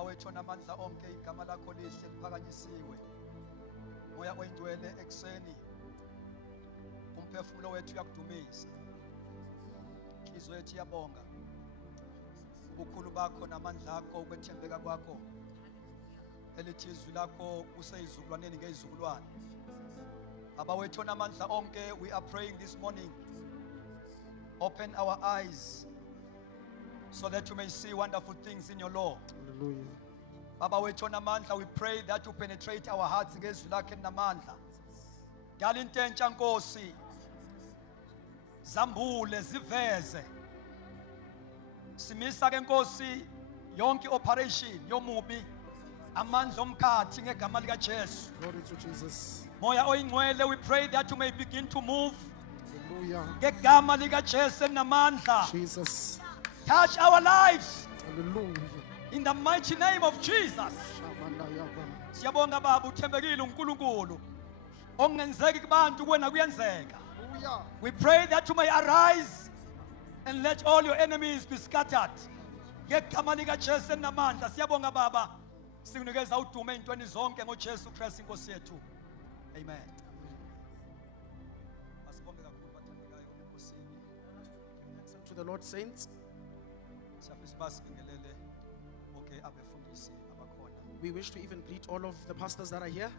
Baba wethu onamandla onke, igama lakho lihle liphakanyisiwe. Moya oyindwele ekseni, umphefumulo wethu uyakudumisa, inhliziyo yethu iyabonga ubukhulu bakho namandla akho, ukwethembeka kwakho. Elithi izwi lakho useyizukulwaneni ngeyizukulwane. Baba wethu onamandla onke, we are praying this morning. Open our eyes so that you may see wonderful things in your law. Hallelujah. Baba wethu onamandla, we pray that you penetrate our hearts ngezwi lakho namandla. Dala into entsha Nkosi, zambule ziveze. Simisa ke Nkosi yonke operation yomubi, amandla omkhathi ngegama lika Jesu. Glory to Jesus. Moya oyingcwele, we pray that you may begin to move Hallelujah. ngegama lika Jesu namandla. Jesus. Touch our lives Hallelujah. in the mighty name of Jesus. Shamanayaba. Siyabonga Baba, uthembekile uNkulunkulu. Okungenzeki kubantu kuwena kuyenzeka. Hallelujah. We pray that you may arise and let all your enemies be scattered. Ngegama lika Jesu namandla. Siyabonga Baba, sikunikeza udumo ezintweni zonke ngoJesu Kristu Inkosi yethu. Amen. Asibonge kakhulu bathandekayo enkosini. Thanks unto the Lord, saints. Siyafisa basibingelele bonke abefundisi abakhona. We wish to even greet all of the pastors that are here,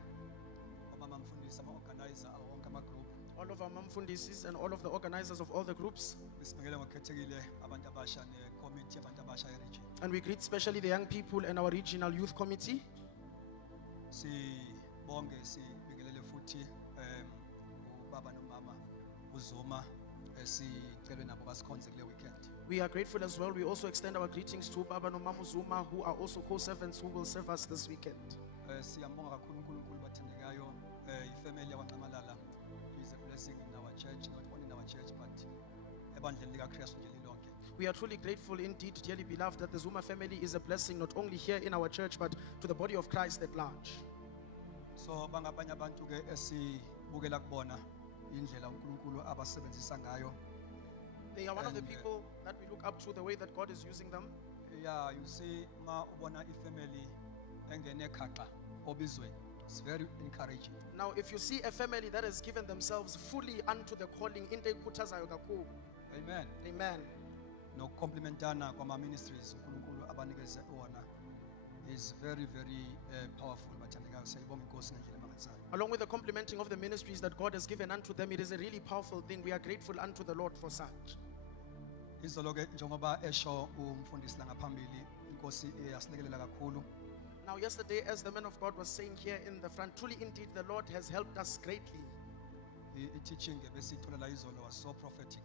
Omama mfundisi, ama-organizer awo wonke ama-group. all of our Mamfundisis and all of the organizers of all the groups. Sibingelele ngokukhethekile abantu abasha ne-committee abantu abasha e-region. And we greet especially the young people and our regional youth committee. Sibonge sibingelele futhi ubaba nomama uZuma esicelwe nabo basikhonze kule weekend. We are grateful as well. We also extend our greetings to Baba no Mama Zuma, who are also co-servants who will serve us this weekend. Siyambonga kakhulu uNkulunkulu bathandekayo, ifamily yakwaNcamalala is a blessing in our church, not only in our church but ebandleni likaKristu nje lilonke. We are truly grateful indeed, dearly beloved, that the Zuma family is a blessing not only here in our church but to the body of Christ at large. So bangabanye abantu ke esibukela kubona indlela uNkulunkulu abasebenzisa ngayo. They are one of the And, people that we look up to, the way that God is using them. Yeah, you see ma ubona ifamily engene khaqha obizweni, it's very encouraging. Now, if you see a family that has given themselves fully unto the calling, into ikhuthazayo kakhulu. Amen. Amen. No complimentana kwama ministries uNkulunkulu abanikeze wona is very powerful bathandekayo. Siyayibonga inkosi ngendlela emangalisayo. Along with the complimenting of the ministries that God has given unto them, it is a really powerful thing. We are grateful unto the Lord for such. Izolo ke njengoba esho umfundisi la ngaphambili, inkosi iyasilekelela kakhulu. Now, yesterday, as the man of God was saying here in the front, truly indeed the Lord has helped us greatly. I-teaching besithola la izolo was so prophetic.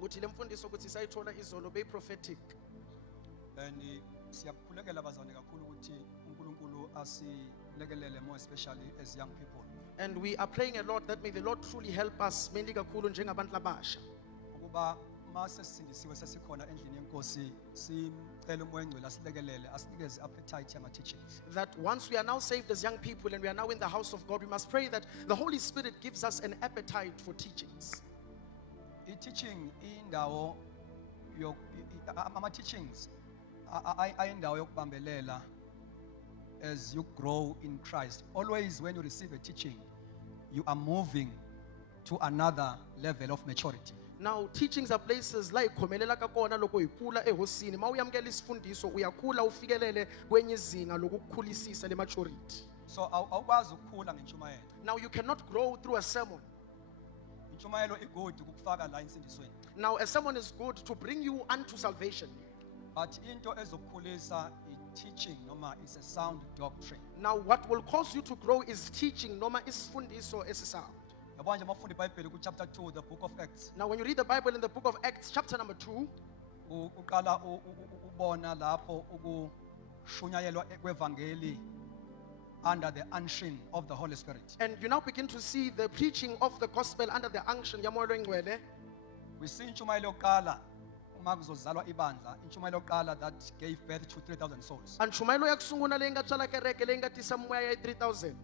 Ukuthi le mfundiso ukuthi sayithola izolo be prophetic. And siyakhulekela abazali kakhulu ukuthi uNkulunkulu asilekelele more especially as young people. And we are praying a lot that may the Lord truly help us, mainly kakhulu njengabantu labasha. Ukuba mase sisindisiwe sesikhona endlini yenkosi, sicela umoya engcwele asilekelele, asinikeze appetite yama teachings. That once we are now saved as young people and we are now in the house of God, we must pray that the Holy Spirit gives us an appetite for teachings. I-teaching indawo ama-teachings ayindawo yokubambelela as you grow in Christ. Always when you receive a teaching, you are moving to another level of maturity. Now, teachings are places like khomelela ka kona loko ikula ehosini. Ma uyamkela isifundiso uyakhula ufikelele kwenye izinga lokukhulisisa le maturity. So awukwazi ukukhula ngentshumayelo. Now, you cannot grow through a sermon. Intshumayelo igodi ukufaka la insindisweni. Now, a sermon is good to bring you unto salvation. But into ezokukhulisa i-teaching noma is a sound doctrine. Now, what will cause you to grow is teaching noma isifundiso esisound. Yabona nje mafunda iBhayibheli ku chapter 2 the book of Acts. Now, when you read the Bible in the book of Acts, chapter number 2, Uqala ubona lapho ukushunyayelwa kwevangeli under the unction of the Holy Spirit. and you now begin to see the preaching of the gospel under the unction yamoya engcwele. We see intshumayelo yokuqala uma kuzozalwa ibandla, intshumayelo yokuqala that gave birth to 3,000 souls. And shumailo ya kusungula le nga tsala kereke le nga tisa moya ya 3,000.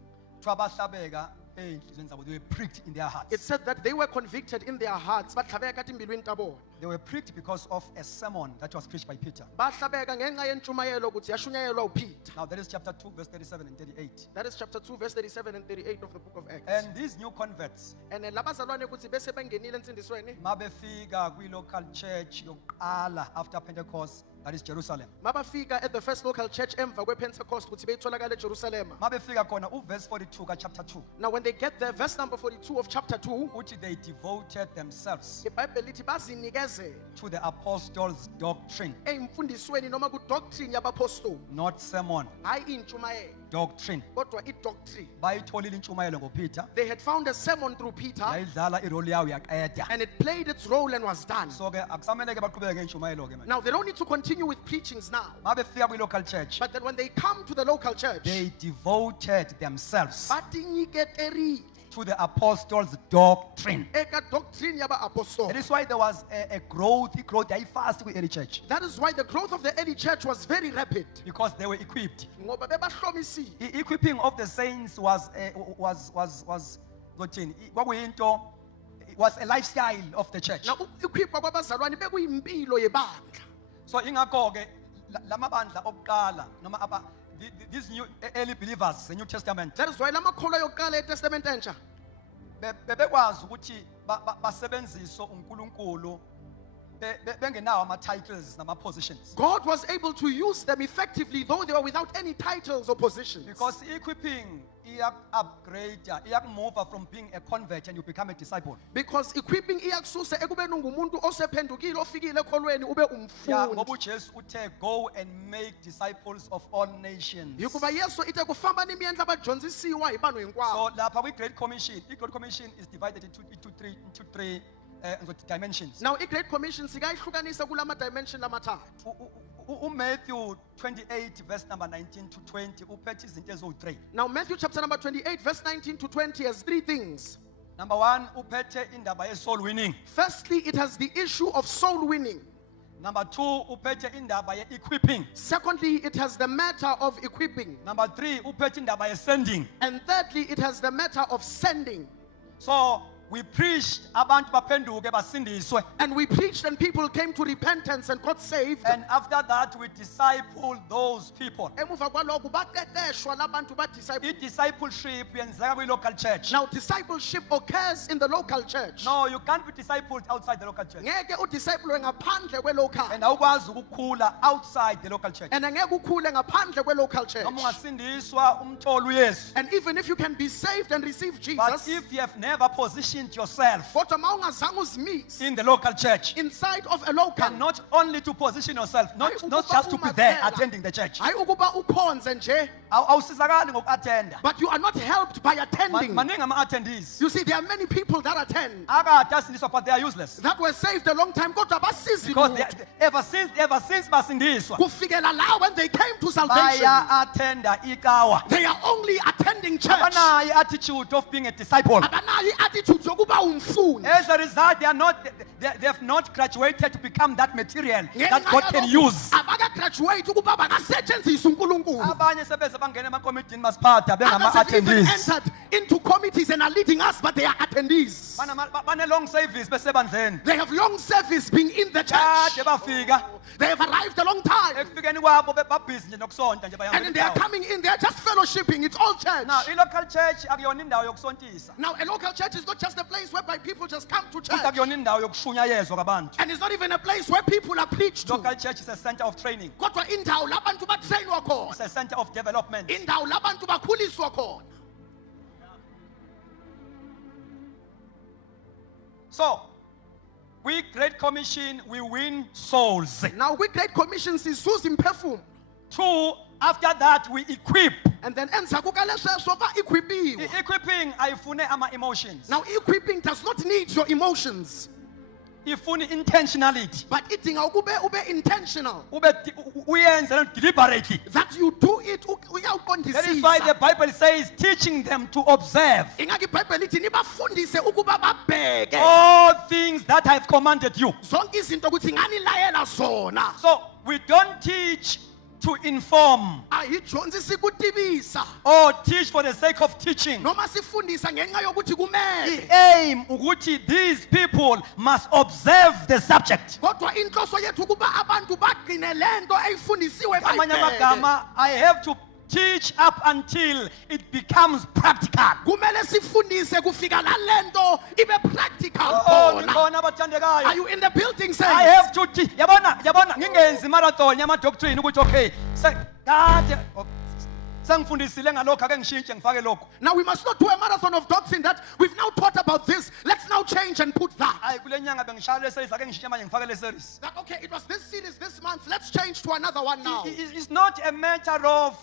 Kuthiwa bahlabeka ey'nhliziyweni zabo. They were pricked in their It hearts. said that they were convicted in their hearts. Bahlabeka timbilwini tabo. They were pricked because of a sermon that was preached by Peter. Bahlabeka ngenxa yentshumayelo ukuthi yashunyayelwa uPeter. Now that is chapter 2, verse 37 and 38. That is chapter 2, verse 37 and 38 of the book of Acts. And these new converts, And labazalwane ukuthi bese bengenile entsindisweni. mabefika kwi-local church yokuqala after Pentecost, that is Jerusalem. Mabafika at the first local church emva kwePentecost ukuthi beyitholakala eJerusalem. Mabefika khona verse 42 chapter 2. Now when they get there, verse number 42 of chapter 2, Uthi they devoted themselves iBhayibheli lithi bazinikezela to the apostles' doctrine, emfundisweni noma ku-doctrine yabapostoli, not sermon, hayi intshumayelo, doctrine. kodwa i-doctrine. Bayitholile intshumayelo ngoPeter, They had found a sermon through Peter, yayidlala irole yawo yaqeda. and it played its role and was done. So ke akusamele ke baqhubeke ngentshumayelo ke manje. Now they don't need to continue with preachings now, Mabefika kwi-local church, but then when they come to the local church, they devoted themselves batinyiketerile to the apostles' doctrine. eka doctrine That yaba-apostoli. is why there was a growth yayifast kwi-early church, That is why the growth of the early church was very rapid. because they were equipped. Ngoba bebahlomisile. The equipping of the saints was ngothini? Kwakuyinto, it was a lifestyle of the church. Now ukwipha kwabazalwane bekuyimpilo yebandla. So ingakho ke lamabandla okuqala noma these new early believers, the New Testament, That is why lamakholwa yokuqala eTestament entsha bebekwazi ukuthi basebenzise uNkulunkulu bengenawo ama-titles nama-positions, God was able to use them effectively, though they were without any titles or positions. because equipping iyak-upgrade, iyak-move from being a convert and you become a disciple. Because equipping iyakususa ekubeni ungumuntu osephendukile ofikile ekholweni ube Yeah, ngoba umfundi. uJesu uthe go and make disciples of all nations. Hikuva Yesu ite kufamba ni miendla vadyondzisiwa hi vanhu So hinkwavo. lapha kwi-Great Commission, i-Great Commission is divided into three dimensions. Now i-Great Commission sikayihlukanisa kulama dimension lamathathu. Matthew 28 verse number 19 to 20 uphethe izinto eziwu-3. Now Matthew chapter number 28 verse 19 to 20 has three things. Number 1 uphethe indaba ye-soul winning. Firstly, it has the issue of soul winning. Number 2 uphethe indaba ye-equipping. Secondly, it has the matter of equipping. Number 3 uphethe indaba ye-sending. And thirdly, it has the matter of sending. So we preached abantu baphenduke basindiswe, And we preached and people came to repentance and got saved. and after that we discipled those people. Emuva kwalokho baqeqeshwa labantu badisciple. I-discipleship yenzeka kwi-local church. Now discipleship occurs in the local church. No, you can't be discipled outside the local church. Ngeke udisciple ngaphandle kwelocal. And awukwazi ukukhula outside the local church. And angeke ukhule ngaphandle kwelocal church. Noma ungasindiswa umthole uYesu. And even if you can be saved and receive But Jesus, if you have never positioned yourself kodwa mawungazange uzimise in the local church, inside of a local, and not only to position yourself, not ukuba just to be there umathela. attending the church. hayi ukuba ukhonze nje, Awusizakali ngoku-attenda. but you are not helped by attending. Maningi ama-attendees. You see, there are many people that attend Akade asindiswa, but they are useless. that were saved a long time, kodwa basizi Because lutho. ever since basindiswa, Kufikela la when they came to salvation, baya-attenda ikawa. they are only attending church. Abanayo i-attitude of being a disciple. Abanayo i-attitude yokuba umfundi. As a result, they have not graduated to become that material that Ngenxa God can yalokho, use. abakagraduate ukuba bangasetshenziswa uNkulunkulu. Abanye sebeze bangena emakomitini masiphatha Others have even bengama-attendees. entered into committees and are leading us, but they are attendees. Bane-long service besebandleni. They have long service being in the church. Kade bafika. They have arrived a long time. Ekufikeni kwabo babhizi nje nokusonta nje And bayahamba then they are ekhaya. coming in, they are just fellowshipping. It's all church. Now, i-local church akuyona indawo yokusontisa. Now, a local church is not just a place whereby people just come to church. Futhi akuyona indawo yokushunyayezwa kwabantu. And it's not even a place where people are preached to. Local church is a center of training. Kodwa indawo labantu batrainwa khona. It's a center of development. Indawo labantu bakhuliswa khona. So, we Great Commission, we win souls. Now, we Great Commission sizuza imphefumulo. 2, after that we equip. And then enza kukalesheso ba-equipiwe. I-equipping ayifune ama-emotions. Now, equipping does not need your emotions, Ifune intentionality. but idinga ukube ube intentional. Uyenze deliberately. That you do it That is why the uyawuqondisisa. Bible says teaching them to observe Ingakho iBhayibheli ithi nibafundise ukuba babheke all things that I have commanded you. zonke izinto ukuthi nganilayela zona. So we don't teach to inform ayidyondzisi kutivisa or teach for the sake of teaching. noma sifundisa ngenxa yokuthi kumele Aim ukuthi these people must observe the subject. kodwa inhloso yethu kuba abantu bagcine lento eyifundisiwe Ngamanye bayibheke. amagama, I have to teach up until it becomes practical. kumele sifundise kufika la lento ibe practical Oh, khona. nikhona Are abathandekayo. you in the building I saints? have to teach. Yabona ngingenzi marathon yama doctrine ukuthi okay, kade sengifundisile ngalokho ake ngishintshe ngifake lokho. Now we must not do a marathon of doctrine that we've now taught about this. Let's now change and put that. Hayi kule nyanga bengishaya le series ake ngishintshe manje ngifake le series. That okay, it was this series this month. Let's change to another one now. It's not a matter of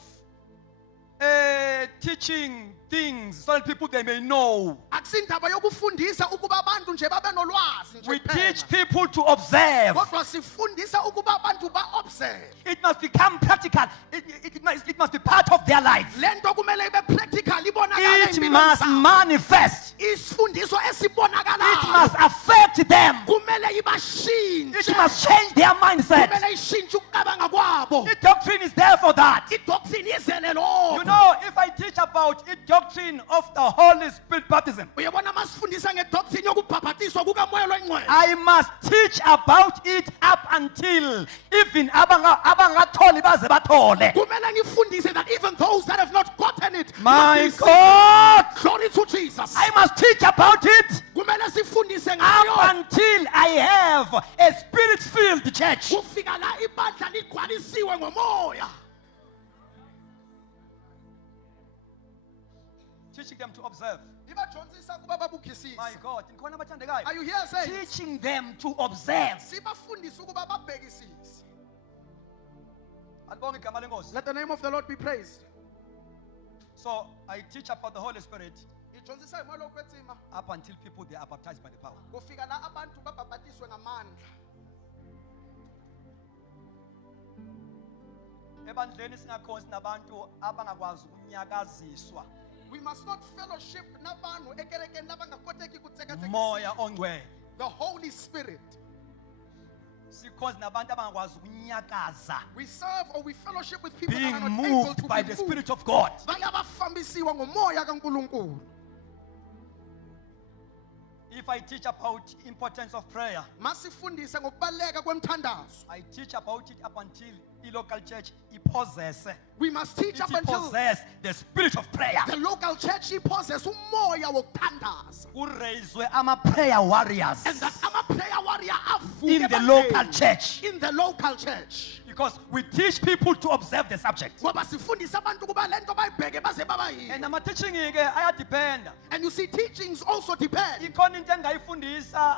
teaching things so that people they may know. Akusindaba yokufundisa ukuba abantu nje babe nolwazi nje We kuphela. teach people to observe. Kodwa sifundisa ukuba abantu ba-observe. It must become practical. It must be part of their life. Lento kumele ibe practical ibonakale It empilweni must zabo. manifest. Isifundiso It esibonakalayo must affect them. kumele ibashintshe. It must change their mindset. kumele ishintshe ukucabanga kwabo. The doctrine is there for that. Idoctrine izele lokho. You know, if I teach about the doctrine of the Holy Spirit baptism, uyabona masifundisa ngedoctrine yokubhaphathizwa kukamoya loyingcwele. I must teach about it up until even abangatholi baze bathole. kumele ngifundise that even those that have not gotten it My must receive God, it. Glory to Jesus. I must teach about it kumele sifundise up ngayo until I have a spirit-filled church. kufika la ibandla ligcwalisiwe ngomoya. Teaching them to observe. ibajontsisa kuba babukisise. My God, nikhona abathandekayo. Are you here saying? Teaching them to observe. sibafundise ukuba babhekisise. Alibonge igama lenkosi. Let the name of the Lord be praised. So I teach about the Holy Spirit ijontsisa imoya lokwetsima up until people they are baptized by the power. kufika la abantu babhabhatiswe ngamandla. Ebandleni singakhonzi nabantu abangakwazi ukunyakaziswa We must not fellowship nabantu ekerekeni labangakoteki kutsekatsekisa. moya ongcwele. The Holy Spirit. Sikhonzi nabantu abangakwazi ukunyakaza, We serve or we fellowship with people that being are not able moved to by be the moved. Spirit of God. Bayabafambisiwa ngomoya kaNkulunkulu. If I teach about importance of prayer, Masifundise ngokubaleka kwemthandazo. I teach about it up until the local church possess We must teach up until the spirit of prayer. the local church possesses umoya wokuthandaza. Uraiswe ama prayer warriors And that ama-prayer warrior avuke in the ebandleni. local church. In the local church. Because we teach people to observe the subject. Ngoba sifundisa abantu kuba lento bayibheke baze baba yini. And ama teaching ke ayadependa. And you see teachings also depend. Ikhona into engayifundisa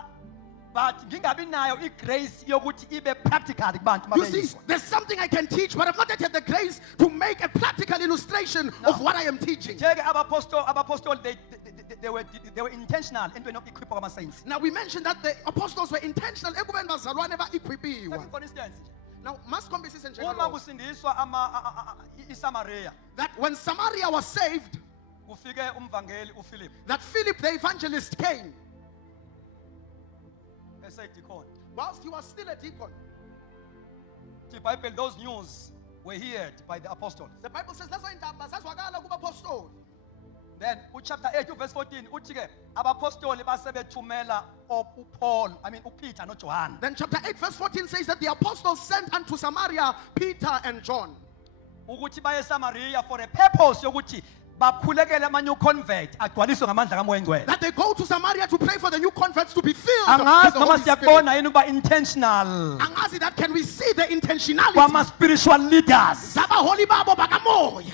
but ngingabi nayo igrace yokuthi ibe practical kubantu You see, mabeyizwa. there's something I can teach, but I've not yet had the grace to make a practical illustration of what I am teaching. Njeke abapostoli they were intentional entweni yokuequipa kwama-saints. Now we mentioned that the apostles were intentional ekubeni bazalwane ba-equipiwe. Take for instance, Now masikhombisise uma njalo kusindiswa iSamaria, that when Samaria was saved, kufike umvangeli uPhilip that Philip the evangelist came eseyidikhona. whilst he was still a deacon. The Bible, those news were heard by the apostles. The Bible says lezo indaba zazwakala kubapostoli. Then chapter 8 verse 14 uthi ke abapostoli basebethumela uPaul, uPeter noJohn. Then chapter 8 verse 14 says that the apostles sent unto Samaria Peter and John Ukuthi baye eSamaria for a purpose yokuthi bakhulekele ama-new convert agcwaliswe ngamandla kamoya engcwele. that they go to Samaria to pray for the new converts to be filled with Angazi the noma Holy Spirit. siyakubona yini ukuba intentional Angazi that can we see the intentionality kwama-spiritual leaders. zabaholi babo bakamoya.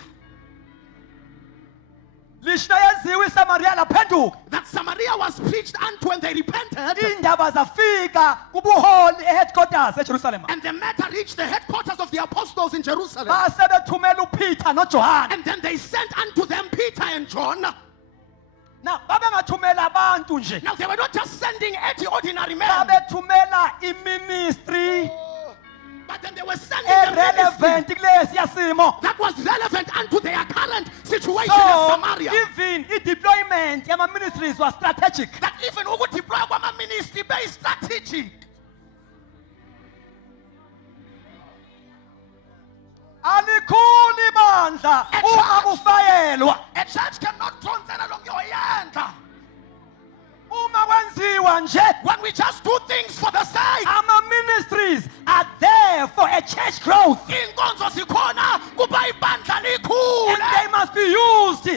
Lishna yenziwe iSamaria laphenduka. That Samaria was preached unto and they repented, Indaba zafika kubuholi headquarters eJerusalem. and the matter reached the headquarters of the apostles in Jerusalem. Basebethumela uPeter noJohn. And then they sent unto them Peter and John. Now babengathumela abantu nje. Now they were not just sending any ordinary men, Babethumela iministry but then they were sending the ministry irrelevant kulesiya simo. that was relevant unto their current situation in So Samaria. even i-deployment yama-ministries was strategic. That even ukudeploy kwama-ministry based strategic. ibandla uma kufayelwa A church cannot transcend along your end. uma kwenziwa nje When we just do things for the sake. ama-ministries are there for a church growth Inkonzo zikhona kuba ibandla and likhule. they must be used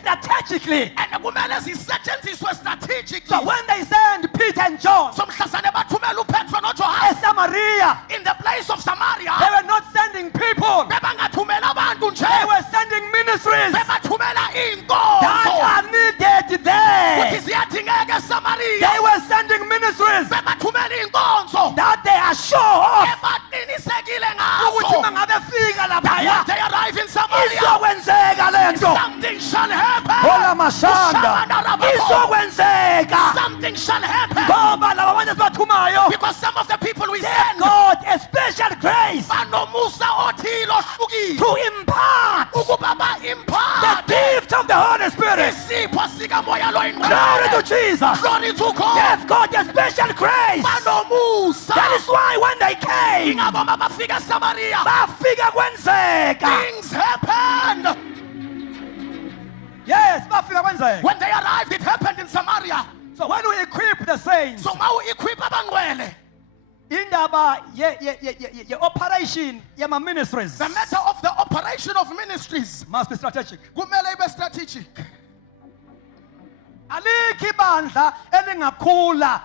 strategically. And kumele zisetshenziswe strategically. So when they send Peter and John So mhlazane bathumela uPetro noJohane eSamaria, in the place of they Samaria. were not sending people, Bebangathumela abantu they nje. were sending ministries Bebathumela that inkonzo. are needed there. Kuthi ziyadingeka eSamaria. They were sending ministries Bebathumela inkonzo. that they are sure of Ebaqinisekile ukuthi ngazo. mangabe fika That laphaya when they arrive in Samaria, izokwenzeka lento. something shall happen. Hola mashanda, izokwenzeka Something shall happen. ngoba laba abantu esibathumayo Because some of the people we they send got a special grace banomusa othile ohlukile to impart ukuba the ba-impart gift of the Holy Spirit. isipho sikamoya Glory to loyingcwele. Jesus. Glory to God. They've got a special grace. Banomusa. That is why when they came, Ingakho uma bafika eSamaria, bafika kwenzeka. things happened. Yes, bafika kwenzeka. When they arrived, it happened in Samaria. So when we equip the saints, So ma u-equip abangcwele, indaba ye-operation yama-ministries the matter of the operation of ministries must be strategic. kumele ibe strategic. Alikho ibandla elingakhula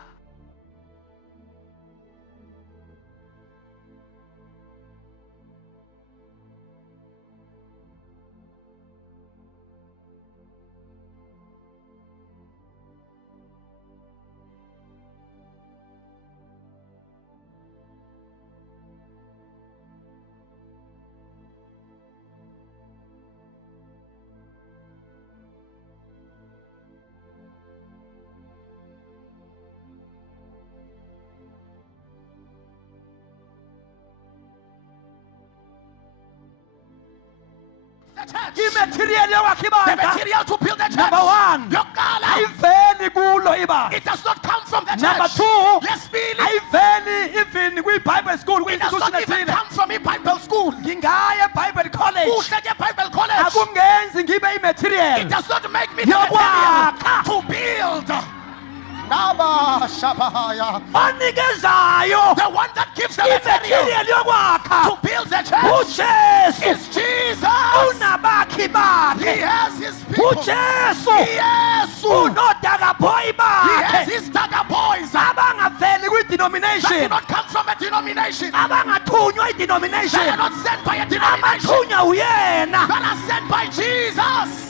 The church, imaterial yokwakha the ibandla. material to build the church. Number one, Yokuqala, ayiveli kulo ibandla. it does not come from the church. Number two, Yesibili, ayiveli even kwi-Bible school, it does kwi-institution not even ethile. come from a Bible school. Ngingaya eBible college, Kuhle ke Bible college. akungenzi ngibe It imaterial does not make me the yokwakha. material to build. Naba Shabahaya. onikezayo The one that gives the material imaterial yokwakha to build the church uJesu. is Jesus. Unabakhi He bakhe has his people. uJesu. Yes. Unodakabhoyi He has bakhe his dagger boys that abangaveli do kwi-denomination, not come from a denomination. abangathunywa They are i-denomination, not sent by a denomination. amathunywa uyena. That are sent by Jesus.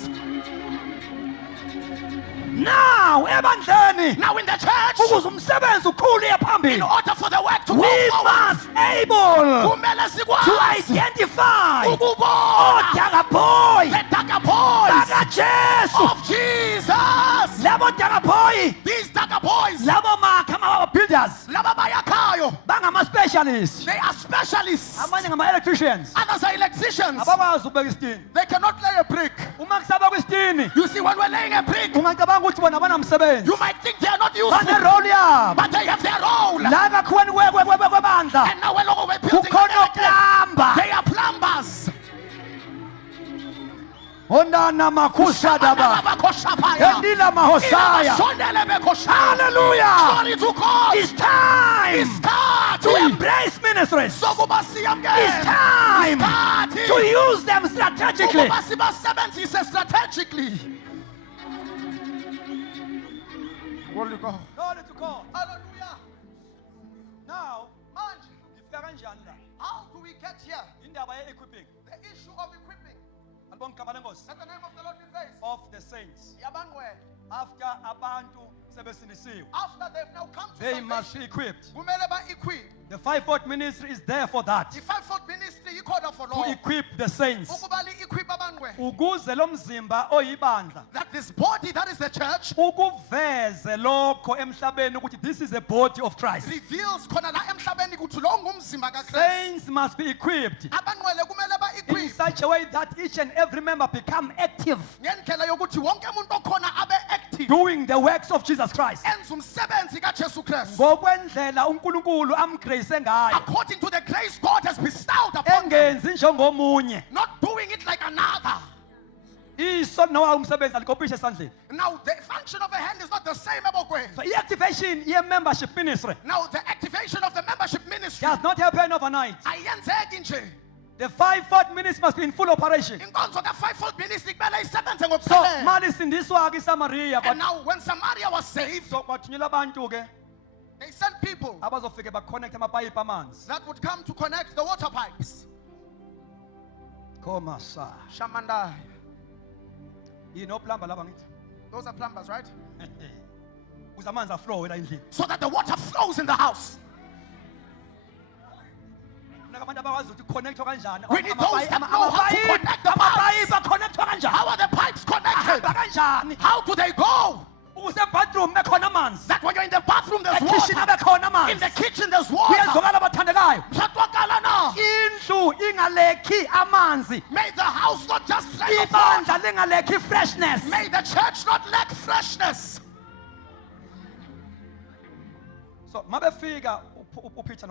Now ebandleni Now in the church, ukuze umsebenzi ukhule in phambili, order for the work to go we forward, must able kumele to sikwazi identify ukubona odakabhoyi the dagger boys bakaJesu. of Jesus. Labo dagabhoyi, These dagger boys, labo makha builders laba bayakhayo, bangama-specialists, they are specialists. abanye ngama-electricians, Others are electricians. abakwazi ukubeka isitini. They cannot lay a brick. Uma kusaba kwisitini You see, when we're laying a brick, ungacabanga ukuthi bona banamsebenzi, you might think they are not useful, bane-role yabo. but they have their role. La ekakhiweni kwebandla And now we're looking at building kukhona the church. okulamba They are plumbers. ondana makhushadaba endila mahosaya. Hallelujah. Glory to God. It's time It's time to embrace ministries. It's time to use them strategically. strategically. Glory to God. Glory to God. Hallelujah. Now, Manje, ngifika kanjani la? how do we get here? Indaba ye-equipping. The issue of equipping. Alibonga igama lenkosi. Let the name of the Lord be praised. Of the saints. Yabangwe. After abantu sebesinisiwe, After they've now come to they salvation, must be equipped. kumele ba-equip. The fivefold ministry is there for that. The fivefold ministry ikhona for To law. equip the saints. Ukuba li-equip abangwe. Ukuze lo mzimba oyibandla That this body, that is the church, ukuveze lokho emhlabeni ukuthi this is a body of Christ. reveals khona la emhlabeni ukuthi lo ngumzimba kaKristu. Saints must be equipped Abangcwele kumele in ba-equip such a way that each and every member become active ngendlela yokuthi wonke umuntu okhona abe active doing the works of Jesus Christ. enza umsebenzi kaJesu Kristu Ngokwendlela uNkulunkulu amgrace ngayo. according to the grace God has bestowed upon them, Engenzi njengomunye. not doing it like iso noma umsebenzi alikophishe esandleni. Now, the function of the hand is not the same about So i-activation ye-membership ministry Now, the activation of the membership ministry. does not happen overnight. Ayenzeki nje. The fivefold ministry must be in full operation. Inkonzo ka-fivefold ministry kumele isebenze So ngokuphelele. mali sindiswa-ke iSamaria, And but now, when Samaria was saved, so kwathunyelwa abantu-ke they sent people abazofike baconnect amapayipi amanzi. that would come to connect the water pipes. Komasa. Shamandai. Yinoplumber laba ngithi. Those are plumbers, right? Ukuze amanzi aflow la endlini. So that the water flows in the house. Funeka abantu abakwazi ukuthi connectwa kanjani. We need those that know how to connect the pipes. Amapayipi aconnectwa kanjani? How are the pipes connected? Ahamba kanjani? How do they go? Ukuze bathroom bekhona amanzi. That when you're in the bathroom, there's Ekitchen water. abekhona In the amanzi. kitchen, there's water. Kuyezwakala abathandekayo. Mshatwakala na. Indlu ingalekhi amanzi. May the house not just lack of water. Ibandla lingalekhi freshness. May the church not lack freshness. So mabefika uPeter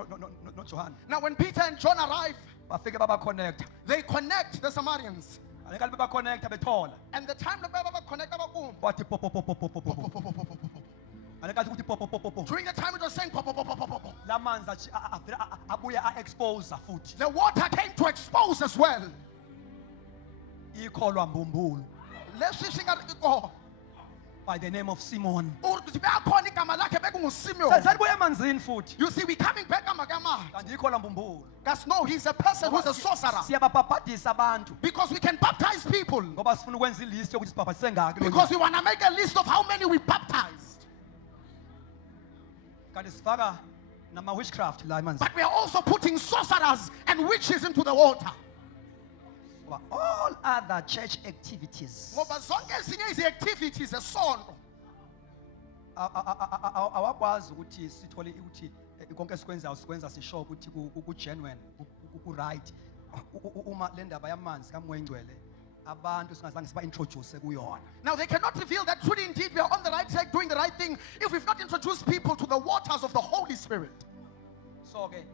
noJohn Now, when Peter and John arrive, bafike baba connect. they connect the Samaritans. Alekali baba connect bethola. And the time the Bible connect abakum. Wathi pop pop pop pop pop pop. Alekali ukuthi pop pop pop pop pop. During the time it was saying pop, pop, pop, pop, pop, pop. Lamanzi abuye expose futhi. The water came to expose as well. Ikholwa mbumbulu Leswi swi nga ri kona. by the name of Simon. Ukuthi beyakhona igama lakhe bekunguSimeon. Salibuye emanzini futhi. You see, we coming back Amagama. Kanti ikholwa mbumbulu. Because no, he's a person who's a sorcerer. Siyababhabhadisa abantu Because we can baptize people. ngoba sifuna ukwenza ilist yokuthi sibhabhadise ngaki lo Because nyaka. we want to make a list of how many we baptized. Kanti sifaka nama witchcraft la emanzini. But we are also putting sorcerers and witches into the water. Ngoba all other church activities Ngoba zonke ezinye izi-activities zesondo awakwazi ukuthi sithole ukuthi konke sikwenzayo sikwenza sisho ukuthi ku-genuine ku-right uma le ndaba yamanzi kamoya ingcwele abantu singazange siba-introduce kuyona. Now they cannot reveal that truly indeed we are on the right track doing the right thing if we've not introduced people to the waters of the Holy Spirit. So-ke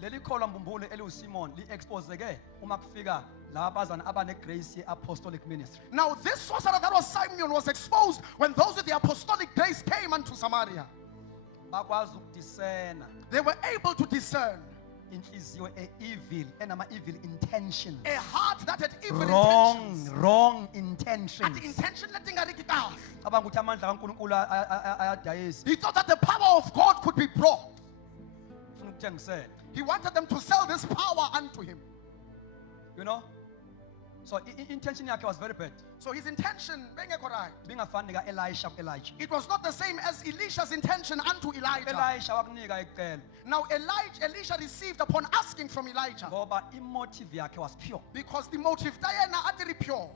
leli kholwa mbumbulu eliwuSimon li-expose-ke uma kufika labazana abane-grace ye-apostolic ministry. Now this sorcerer that was Simeon was exposed when those with the apostolic grace came unto Samaria. Bakwazi ukudiscerna They were able to discern inhliziyo e-evil enama-evil intentions. a heart that had evil intentions. Wrong At intentions. intention letting kahle. Cabanga ukuthi amandla kaNkulunkulu ayadayisa. He thought that the power of God could be brought. Ufuna ukuthengisela. He wanted them to sell this power unto him. You know? So intention yakhe was very bad. So his intention, bengekho right. Bingafani ka-Elisha ku-Elijah. It was not the same as Elisha's intention unto Elijah. Elisha wakunika icelo Now Elisha received upon asking from Elijah ngoba imotive yakhe was pure. because the motive dayena ati pure.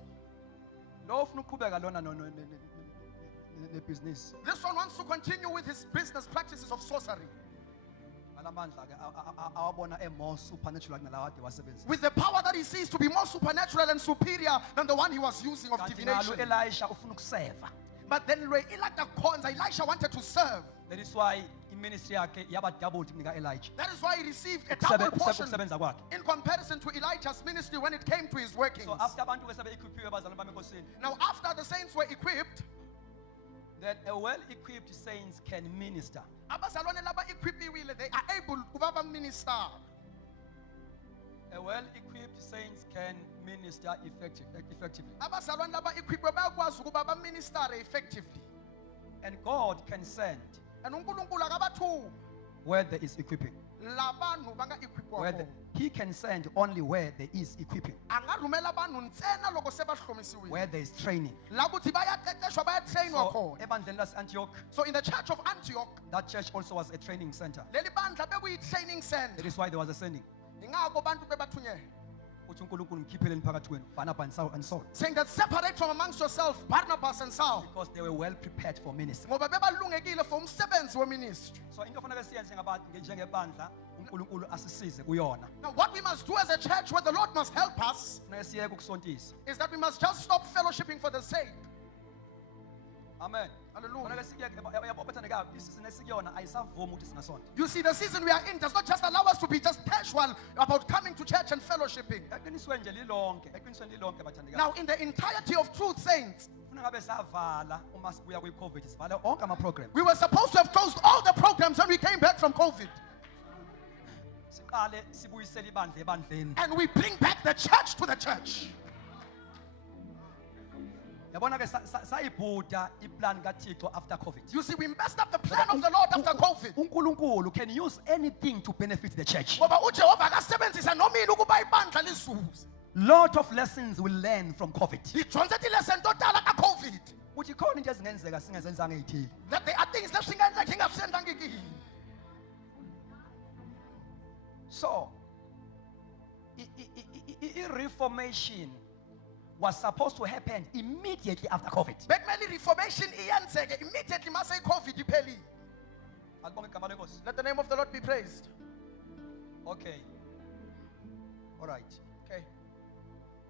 Lo ufuna ukuqhubeka lona nebhizinisi. This one wants to continue with his business practices of sorcery. Ngalamandla ke awabona more supernatural kunalawa ade wasebenzisa. With the power that he sees to be more supernatural and superior than the one he was using of Kanti nalo divination. Elisha ufuna ukuseva. But then Elisha wanted to serve. That is why iministry yakhe yaba doubled kunika Elijah. That is why he received a double portion Ukusebenza kwakhe. in comparison to Elijah's ministry when it came to his workings. So after abantu ke sebe-equipiwe bazalwane bami enkosini, Now after the saints were equipped, then a well-equipped saints can minister. abazalwane laba equipiwile, they are able to minister. A well-equipped saints can minister effectively. Abazalwane laba equipped bayakwazi ukuba baminister effectively. And God can send And uNkulunkulu akabathu where there is equipping. labantu banga equipwa. He can send only where there is equipping, Angarumela abantu ntsena loko sebahlomisiwe. where there is training. La kuthi bayaqeqeshwa bayatrainwa So, khona. ebandleni lase-Antioch, So in the church of Antioch, that church also was a training center. leli bandla bekuyi-training center. That is why there was a sending. Ingakho abantu bebathunyelwe. Uthi uNkulunkulu mkhipheleni phakathi kwenu, Barnabas and Saul, Saying that separate from amongst yourself Barnabas and Saul. because they were well prepared for ministry. Ngoba bebalungekile for umsebenzi weministry. So into ofanele siyenze njengebandla, uNkulunkulu asisize kuyona. Now what we must do as a church, where the Lord must help us, Funeka siyeke ukusontisa. is that we must just stop fellowshipping for the sake. Amen. Hallelujah. Kona ke sikuyeke yabo bathandekayo isizini esikuyona ayisavumi ukuthi singasonda. You see, the season we are in does not just allow us to be just casual about coming to church and fellowshipping. Eqinisweni nje eqinisweni lilonke bathandekayo. Now, in the entirety of truth, saints, Funa ngabe savala uma sibuya kwi-COVID sivale onke ama-program. we were supposed to have closed all the programs when we came back from COVID. Siqale sibuyisele ibandla ebandleni. And we bring back the church to the church. Yabona ke sayibhuda iplan kaThixo after COVID. You see, we messed up the plan of the Lord after COVID. uNkulunkulu can use anything to benefit the church. Ngoba uJehova akasebenzisa noma yini ukuba ibandla lizuze. Lot of lessons we learn from COVID. Idyondze tilesson to tala ka COVID. Uthi khona into ezingenzeka singezenzanga ezithile. That there are things leswi nga endleka hi nga swi endlangiki. So i-reformation was supposed to happen immediately after COVID. Bekumele reformation iyenzeke immediately mase iCovid iphelile. Alibonge igama lenkosi. Let the name of the Lord be praised. Okay. All right. Okay.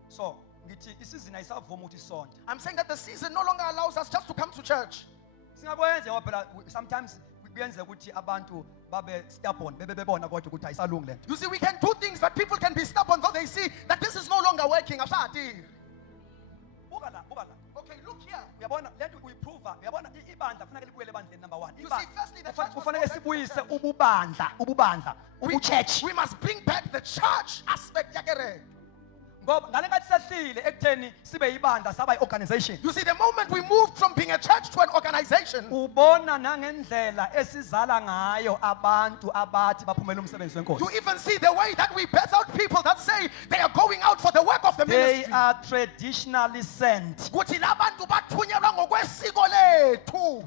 So ngithi isizini ayisavumi ukuthi isonde. I'm saying that the season no longer allows us just to come to church. Singakwenza ngoba phela sometimes kuyenza ukuthi abantu babe stubborn bebebona kodwa ukuthi ayisalungi lento. You see, we can do things, but people can be stubborn though they see that this is no longer working. Buka la. Okay, look here. Uyabona lento uyiprove. Uyabona ibandla kufanele libuyele ebandleni number 1. You see, firstly, the church Kufanele sibuyise ububandla, ubuchurch. we must bring back the church aspect yakere. Ngoba ngale ngathi sehlile ekutheni sibe yibandla saba yi-organization. You see, the moment we moved from being a church to an organization, Ubona nangendlela esizala ngayo abantu abathi baphumela umsebenzi wenkosi. you even see the way that we birth out people that say they are going out for the work of the They ministry. are traditionally sent. Kuthi labantu bathunyelwa ngokwesiko lethu.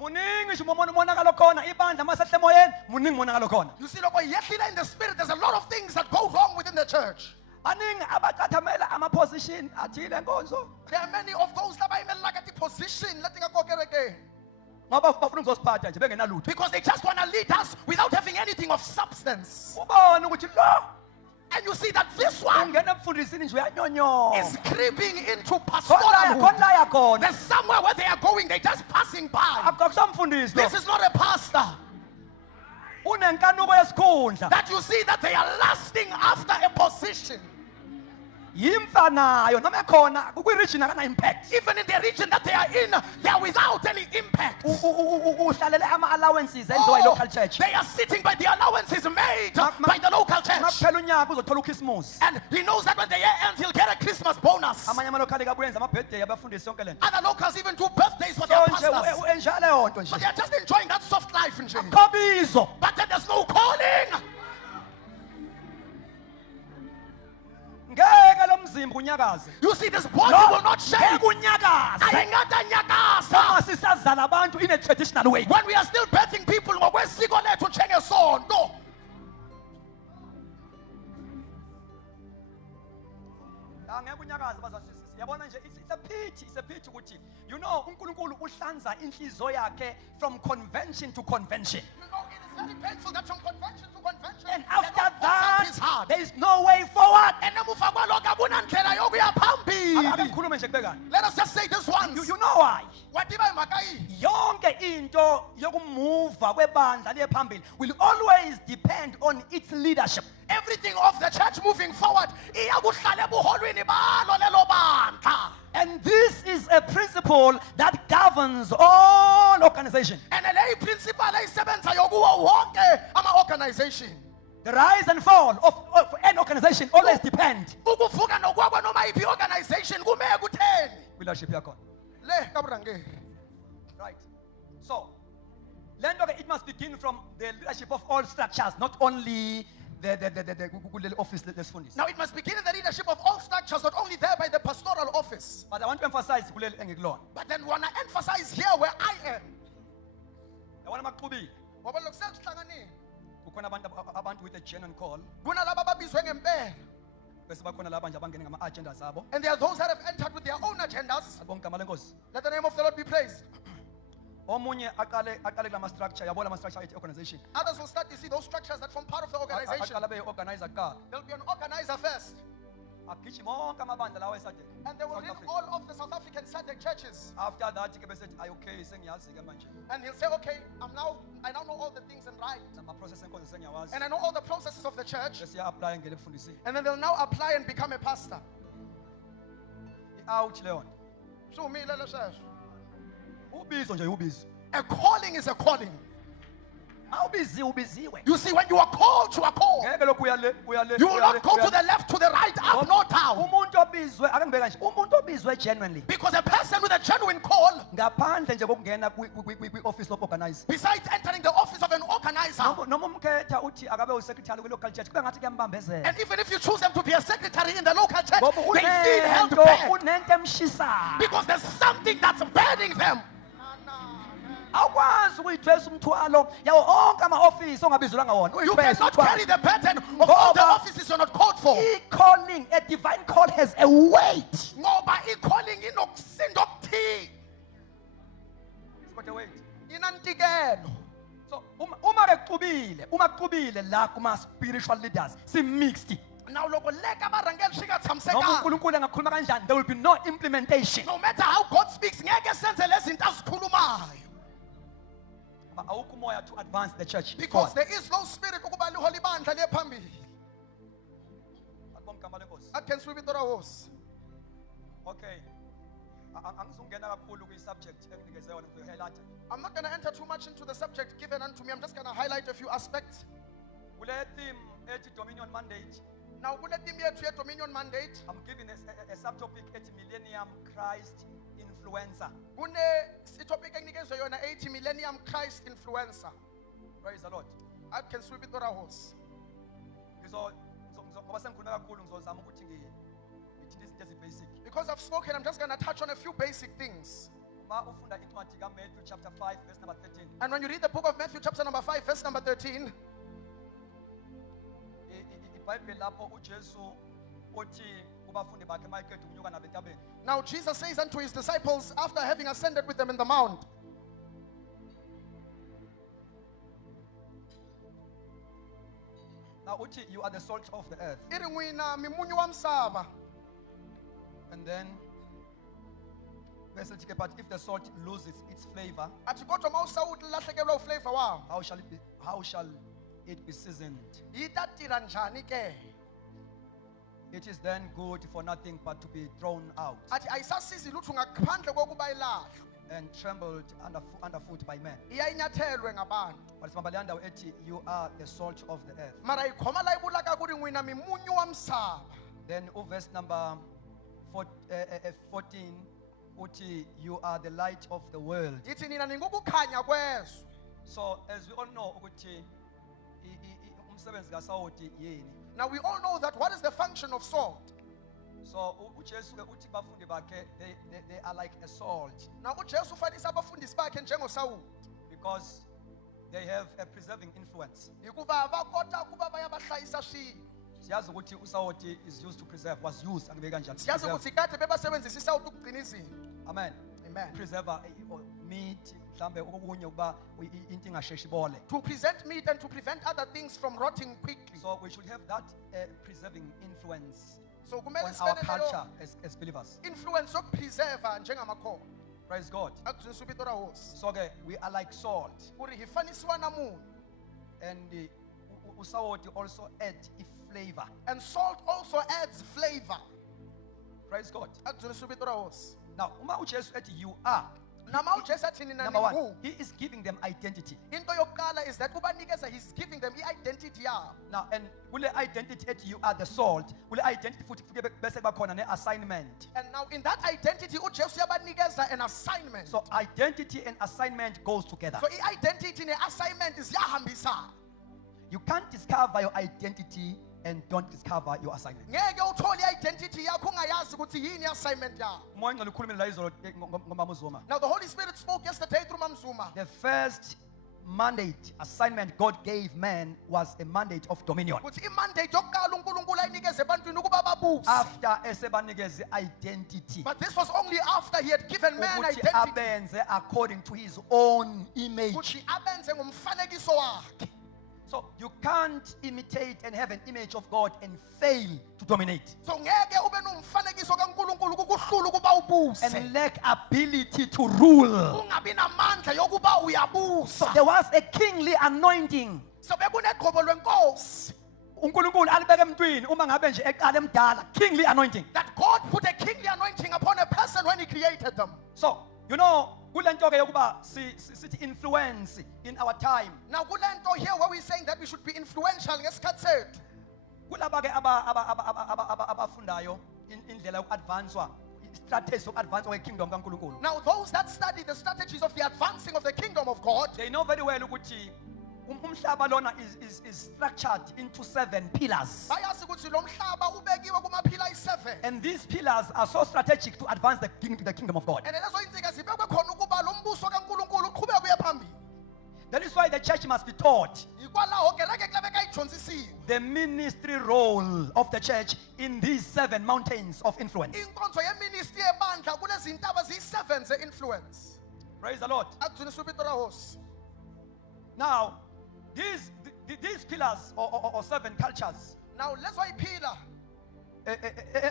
Muningi nje umonakalo khona ibandla masehle emoyeni muningi umonakalo khona. You see, lokho yehlile in the spirit, there's a lot of things that go wrong within the church. Baningi abacathamela ama-position athile enkonzo There are many of those that are in the position, letting go kereke. ngoba bafuna ukuzosiphatha nje bengenalutho. Because they just want to lead us without having anything of substance. Ubone ukuthi lo And you see that this one ungena ebufundisini nje uyanyonyola. is creeping into Khona pastoral. la yakhona. There's somewhere where they are going, they're just passing by. Akusamfundisi lo. This is not a pastor. Unenkanuko yesikhundla. That you see that they are lasting after a position. Yimfa nayo noma ekhona kwi-region akana impact. Even in the region that they are in, they are without any impact. Uhlalele ama-allowances enziwa yi-local church. They are sitting by the allowances made by the local church. Makuphela unyaka uzothola uChristmas. And he knows that when the year ends, he'll get a Christmas bonus. Amanye ama-local kabuyenza ama-birthday abafundisi yonke lento. Other locals even do birthdays for So their nje pastors. enjalo leyo nto But nje. they are just enjoying that soft life in jail. Khabizo. But then there's no calling. Ngeke lo mzimba unyakaze. You see, this body No, will not ngeke shake. unyakaze. Ayingata Uma sisazala abantu in a traditional way. when we are still birthing people ngokwesiko lethu njengesonto. Angeke unyakaze bazasisi. Yabona nje it's a pity ukuthi you know uNkulunkulu uhlanza inhliziyo yakhe from convention to convention. You know, it is very painful that from convention to convention, And the Lord after opens up that his heart. there is no way forward. And emuva kwalokho akunandlela yokuya phambili. Ake ngikhulume nje kubekani. Let us just say this once. You know why? Wadiba imhaka iyi. Yonke into yokumuva kwebandla liye phambili will always depend on its leadership. Everything of the church moving forward iyakuhlala ebuholweni balo lelo bandla. And this is a principle that governs all organizations. And le principle eyisebenzayo kuwo wonke ama-organization. The rise and fall of an organization always depend Ukuvuka nokwakwa noma yiphi organization kumele kutheni. leadership yakhona. Le kaburangeni. Right. So, it must begin from the leadership of all structures, not only the office lesifundisi. Now it must begin in the leadership of all structures, not only there by the pastoral office. But I want to emphasize kuleli engikulona. But then want to emphasize here where I am. Yabona maqhubile. Ngoba lokhu sekuhlanganile. Kukhona abantu with a genuine call. Kunalabo ababizwe ngempela. Bese bakhona laba nje abangene ngama-agenda zabo. And there are those that have entered with their own agendas. Alibonge igama lenkosi. Let the name of the Lord be praised. Omunye aqale kulama structure, yabo lama structure ethi organization. Others will start to see those structures that form part of the organization. Aqala be organizer kuqala. There'll be an organizer first. agijime onke amabandla lawo eSouthern. And they will South ring Africa. all of the South African Sunday churches. After that ke bese ayi okay sengiyazi ke manje. And he'll say, okay, I now know all the things and right. Nama process enkonzo sengiyawazi. And I know all the processes of the church. Bese apply ngene ebufundisini. And then they'll now apply and become a pastor. Out leon. So me, let us say, Ubizo nje ubizo. a calling is a calling. Ubiziwe. You see, when you are called, you are called. Ngeke lokhu uyale. You will not go to the left, to the right, up, no down. Umuntu obizwe ake ngibeka nje. Umuntu obizwe genuinely. Because a person with a genuine call, Ngaphandle nje kokungena kwi-office of organize. besides entering the office of an organizer, Noma umkhetha uthi akabe usecretary kwi-local church kube ngathi kuyambambezela. and even if you choose them to be a secretary in the local church, Ngoba they feel held unento back emshisayo. because there's something that's burning them. Awukwazi ukuyithwesa umthwalo yawo onke ama-office ongabizwelanga wona. You Uyithwese cannot umthwalo. carry the burden of all the Ngoba offices you're not called for. I-calling, a divine call has a weight. Ngoba i-calling inokusinda okuthile, It's got a weight. inantikelo. So uma kuxubile la kuma-spiritual leaders si-mixed. Now loko leka abarangeli shika Noma tshamiseka. uNkulunkulu engakhuluma kanjani, there will be no implementation. No matter how God speaks, ngeke senze lezi zinto azikhulumayo. Awukho umoya to advance the church. Because there is no spirit ukuba lihole ibandla liye phambili. Akubonga igama lenkosi. Against Wibitora Horse. Okay. Angizungena kakhulu kwi-subject enginikeze yona ngizoyi-highlight. I'm not going to enter too much into the subject given unto me. I'm just going to highlight a few aspects. Kule theme ethi dominion mandate, Now, kule team yethu ye Dominion Mandate, I'm giving a subtopic ethi Millennium Christ Influencer. kune topic enginikezwe yona 80 Millennium Christ Influencer. Praise the Lord. Against Wibitora Horse. Ngoba sengikhuluma kakhulu ngizozama ukuthi ngithi izinto ezi-basic. Because I've spoken, I'm just going to touch on a few basic things. Ma ufunda incwadi kaMatthew chapter 5 verse number 13. And when you read the book of Matthew, chapter number 5, verse number 13, iBhayibheli lapho uJesu uthi kubafundi bakhe mayiqeda ukunyuka nabo entabeni. now Jesus says unto his disciples, after having ascended with them in the mount, Now uthi you are the salt of the earth. iri n'wina mimunyu wa misava. And then verse 8, but if the salt loses its flavor, Athi kodwa mawusawuthi lahlekelwa uflavor wawo, how shall it be seasoned? yita tirha njhani ke? It is then good for nothing but to be thrown out Athi ayisasizi lutho ngaphandle kokuba ilahlwe, and trembled underfoot by men. iyayinyathelwe ngabantu. But sibamba le ndawo ethi you are the salt of the earth. Mara ikhoma la ibulaka kuri n'wina mimunyu wa misava. Then verse number 14 uthi you are the light of the world. Ithi nina ningukukhanya kwezwe. So as we all know ukuthi umsebenzi kasawoti yini. Now we all know that what is the function of salt? So uJesu ke uthi bafundi bakhe they are like a salt Now uJesu ufanisa abafundisi bakhe njengosawuti, because they have a preserving influence. hikuva va kota ku va va ya va hlayisa swilo. Siyazi ukuthi usawoti is used to preserve, was used angibeka kanjani. Siyazi Preserve. ukuthi kade bebasebenzisa isawuti ukugcina izinto. Amen. Amen. Preserve meat mhlambe okunye ukuba into ingasheshi bole. To present meat and to prevent other things from rotting quickly. So we should have that preserving influence So on kumele our sibe culture naleyo as believers. influence yokupreserva njengamakhono. Praise God. Akuzwisa Wibitora Horse. So we are like salt, Kuri hi fanisiwa na munhu. and usawoti also add flavor. And salt also adds flavor. Praise God. Akuzwisa Wibitora Horse. Now uma uJesu ethi you are, Nama uJesu athi nina number one, ningu. he is giving them identity. Into yokuqala is that ubanikeza, he's giving them i-identity yabo. Now, and kule identity ethi you are the salt, kule identity futhi kufike bese bakhona ne-assignment. And now in that identity uJesu uyabanikeza an assignment. So identity and assignment goes together. So i-identity ne-assignment ziyahambisana. You can't discover your identity and don't discover your assignment. Ngeke uthole i-identity yakho ungayazi ukuthi yini i-assignment yakho. Umoya ngicela ukhulumele la izolo ngomama uZuma. Now the Holy Spirit spoke yesterday through Mamzuma. The first mandate, assignment God gave man was a mandate of dominion. Ukuthi i-mandate yokuqala uNkulunkulu ayinikeze ebantwini ukuba babuse. After esebanikeze identity, But this was only after he had given man ukuthi identity. abenze according to his own image. Ukuthi abenze ngomfanekiso wakhe. So you can't imitate and have an image of God and fail to dominate. So ngeke ube nomfanekiso kaNkulunkulu kukuhlula ukuba ubuse. And lack ability to rule. Ungabi namandla yokuba So uyabusa. there was a kingly anointing. So bekunegqobo lwenkosi. uNkulunkulu alibeke emntwini uma ngabe nje eqala emdala, kingly anointing. That God put a kingly anointing upon a person when he created them. So you know kulento ke yokuba sithi influence in our time. Now kulento here where we're saying that we should be influential ngesikhathi sethu. Kulaba ke abafundayo indlela yokuadvancwa, strategy yokuadvancwa kweKingdom kaNkulunkulu. Now those that study the strategies of the advancing of the kingdom of God, They know very well ukuthi umhlaba lona is structured into 7 pillars. bayazi ukuthi lo mhlaba ubekiwe kumaphila ayi-7. And these pillars are so strategic to advance the kingdom of God. And lezo insika zibekwe khona ukuba lo mbuso kaNkulunkulu uqhubeke uye phambili. That is why the church must be taught Ikwalaho ke lake kulebe kayijontsisiwe. the ministry role of the church in these 7 mountains of influence. Inkonzo yeministry yebandla kulezi ntaba ziyi-7 ze-influence. Praise the Lord. Akudunyiswe ibito lahosi. Now, these pillars or 7 cultures, Now lezo yiphila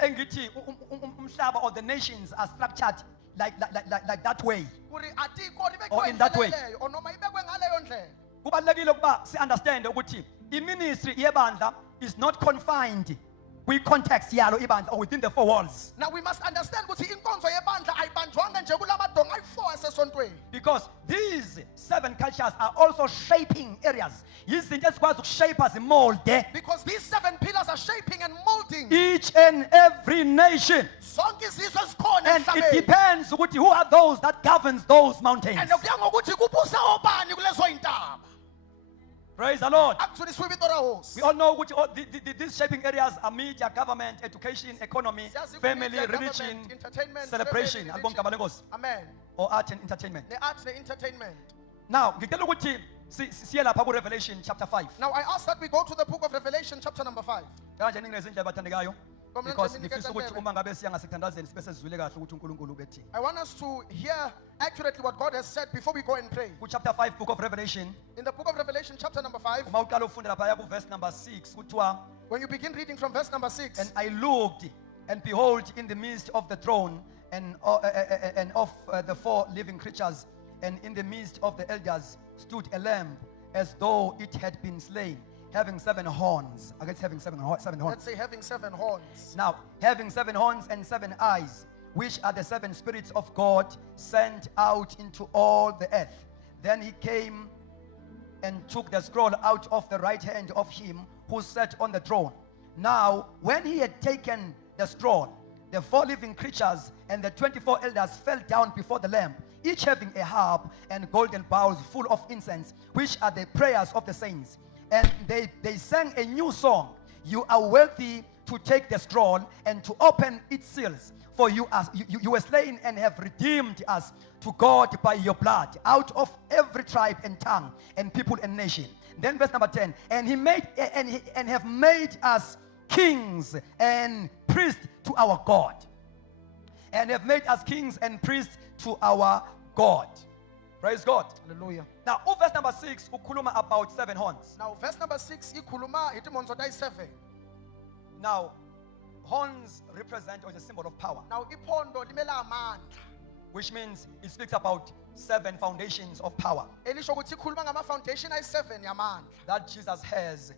engithi umhlaba or the nations are structured like that way. kuri atiko Or libekwe in that way. leyo or noma ibekwe ngaleyo ndlela. Kubalulekile ukuba si-understand ukuthi i-ministry yebandla is not confined kwi-context yalo ibandla or within the 4 walls. Now we must understand ukuthi inkonzo yebandla ayibanjwanga nje kulamadonga ayi-4 asesontweni. Because these 7 cultures are also shaping areas. Yizinto ezikwazi ukushape zimolde Because these 7 pillars are shaping and molding each and every nation. zonke izizwe ezikhona And it emhlabeni. depends ukuthi who are those that governs those mountains. And kuya ngokuthi kubusa obani kulezo yintaba. Praise the Lord. Akudunyiswe ibito lahosi. We all know ukuthi these shaping areas are media, government, education, economy, Siyazi family, media, religion, government, entertainment, celebration, family, albonga religion. balenkosi, Amen. or art and entertainment. The arts, the entertainment. Now, ngicela ukuthi siye lapha ku Revelation chapter 5. Now I ask that we go to the book of Revelation chapter number 5. Kanje ningezindlela bathandekayo. Komele Because nje ngifisa ukuthi ninikeza uma ngabe siya ngasekuthandazeni sibe sesizwile kahle ukuthi uNkulunkulu ubethini. I want us to hear accurately what God has said before we go and pray. Ku chapter 5 book of Revelation, In the book of Revelation chapter number 5, uma uqala ufunda lapha ku verse number 6 kuthiwa, when you begin reading from verse number 6, and I looked, and behold, in the midst of the throne and of the 4 living creatures, and in the midst of the elders stood a lamb, as though it had been slain, having 7 horns. I guess having 7 horns. let's say having 7 horns. Now, having 7 horns and 7 eyes, which are the 7 spirits of God sent out into all the earth. Then he came and took the scroll out of the right hand of him who sat on the throne. Now, when he had taken the scroll, the 4 living creatures and the 24 elders fell down before the Lamb, each having a harp and golden bowls full of incense, which are the prayers of the saints. And they sang a new song. You are worthy to take the scroll and to open its seals. For you were slain and have redeemed us to God by your blood out of every tribe and tongue and people and nation. Then verse number 10. And have made us kings and priests to our God. And have made us kings and priests to our God. Praise God. Hallelujah. Now, verse number 6, ukhuluma about 7 horns. Now verse number 6, ikhuluma itimondlo tayi-7. Now, horns represent or is a symbol of power, Now iphondo limela amandla. which means it speaks about 7 foundations of power Elisho ukuthi ikhuluma ngama-foundation ayi-7 yamandla. that Jesus has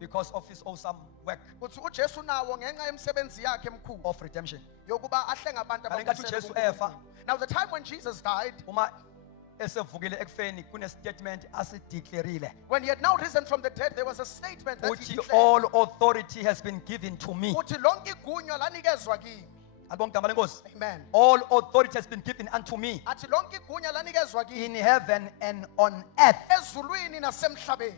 because of his awesome work Kuthi uJesu nawo ngenxa yemisebenzi yakhe emkhulu of redemption. yokuba ahlenge abantu Kanti ngenkathi ababuyisele uJesu kuNkulunkulu. efa, Now the time when Jesus died, uma esevukile ekufeni kune-statement asideclareile when he had now risen from the dead, there was a statement that he uthi declared. all authority has been given to me. Uthi lonke igunya lanikezwa kimi. Alibonga igama lenkosi. Amen. All authority has been given unto me Athi lonke igunya lanikezwa kimi in heaven and on earth. ezulwini nasemhlabeni.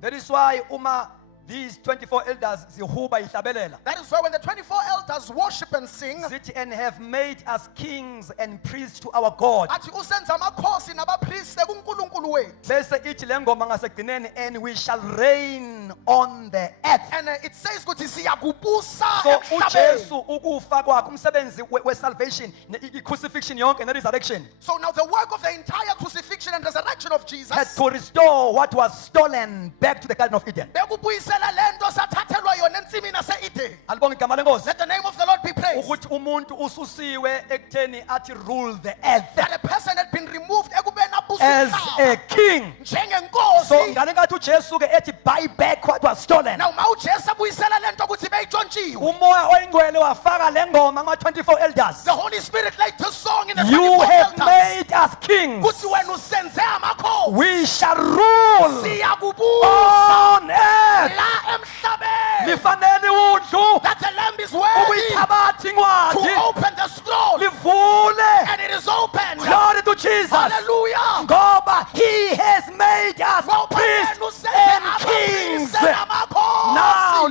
That is why uma these 24 elders zihuba ihlabelela That is why when the 24 elders worship and sing, zithi, and have made us kings and priests to our God. athi usenza amakhosi nabapriste kuNkulunkulu wethu. Bese ithi le ngoma ngasekugcineni, and we shall reign on the earth. And it says ukuthi siyakubusa So emhlabeni. uJesu ukufa kwakhe, umsebenzi we-salvation, i-crucifixion yonke ne-resurrection, So now the work of the entire crucifixion and resurrection of had Jesus to restore what was stolen back to the Garden of Eden. bekubuyisela lento sathathelwa yona ensimini yase-Eden. Alibonge igama lenkosi. Let the name of the Lord be praised. Ukuthi umuntu ususiwe ekutheni athi rule the earth That a person had been removed ekubeni abuse as a umhlaba king. So njengenkosi. ngale nkathi uJesu ke ethi buy back what was stolen, Now mawujesu abuyisela lento ukuthi beyitshontshiwe. umoya oyingcwele wafaka le ngoma ngama-24 elders. The Holy Spirit laid this song in the You 24 have elders. made us kings. Kuthi wena usenze amakhosi. We shall rule Siyakubusa on earth. la emhlabeni. Lifanele udlu That the lamb is worthy ukuyithabatha to incwadi open the scroll. livule. And it is open. Glory to Jesus. Hallelujah. Ngoba he has made us priests and kings.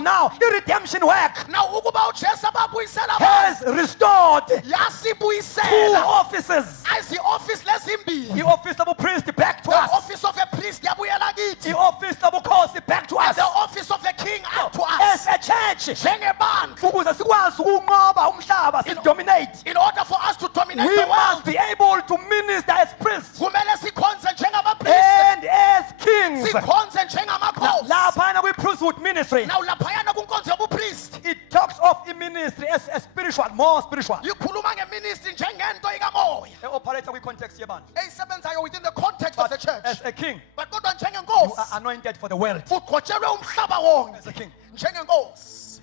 Now, the redemption work Now ukuba uJesu ababuyisela has restored two yasibuyisela offices. as i-office lezimbili. The office of a priest back to The us. office of a priest yabuyela kithi. The office of a cause back to And us. the office of the king up to As us. a church, Njengebandla. ukuze sikwazi ukunqoba umhlaba sidominate, In order for us to dominate we the must world, be able to minister as priests kumele sikhonze njengabapristi. and as kings. Sikhonze njengamakhosi. Laphana kwi-priesthood ministry, Now laphayana kunkonzo yobupristi. it talks of a ministry as a spiritual, more spiritual. Yikhuluma ngeministry njengento ikamoya. E-operator kwi-context yebandla. Eyisebenzayo within the context of the But church. as a king, But kodwa you are njengenkosi anointed for the world. ugcotshelwe umhlaba wonke. As a king, Njengenkosi.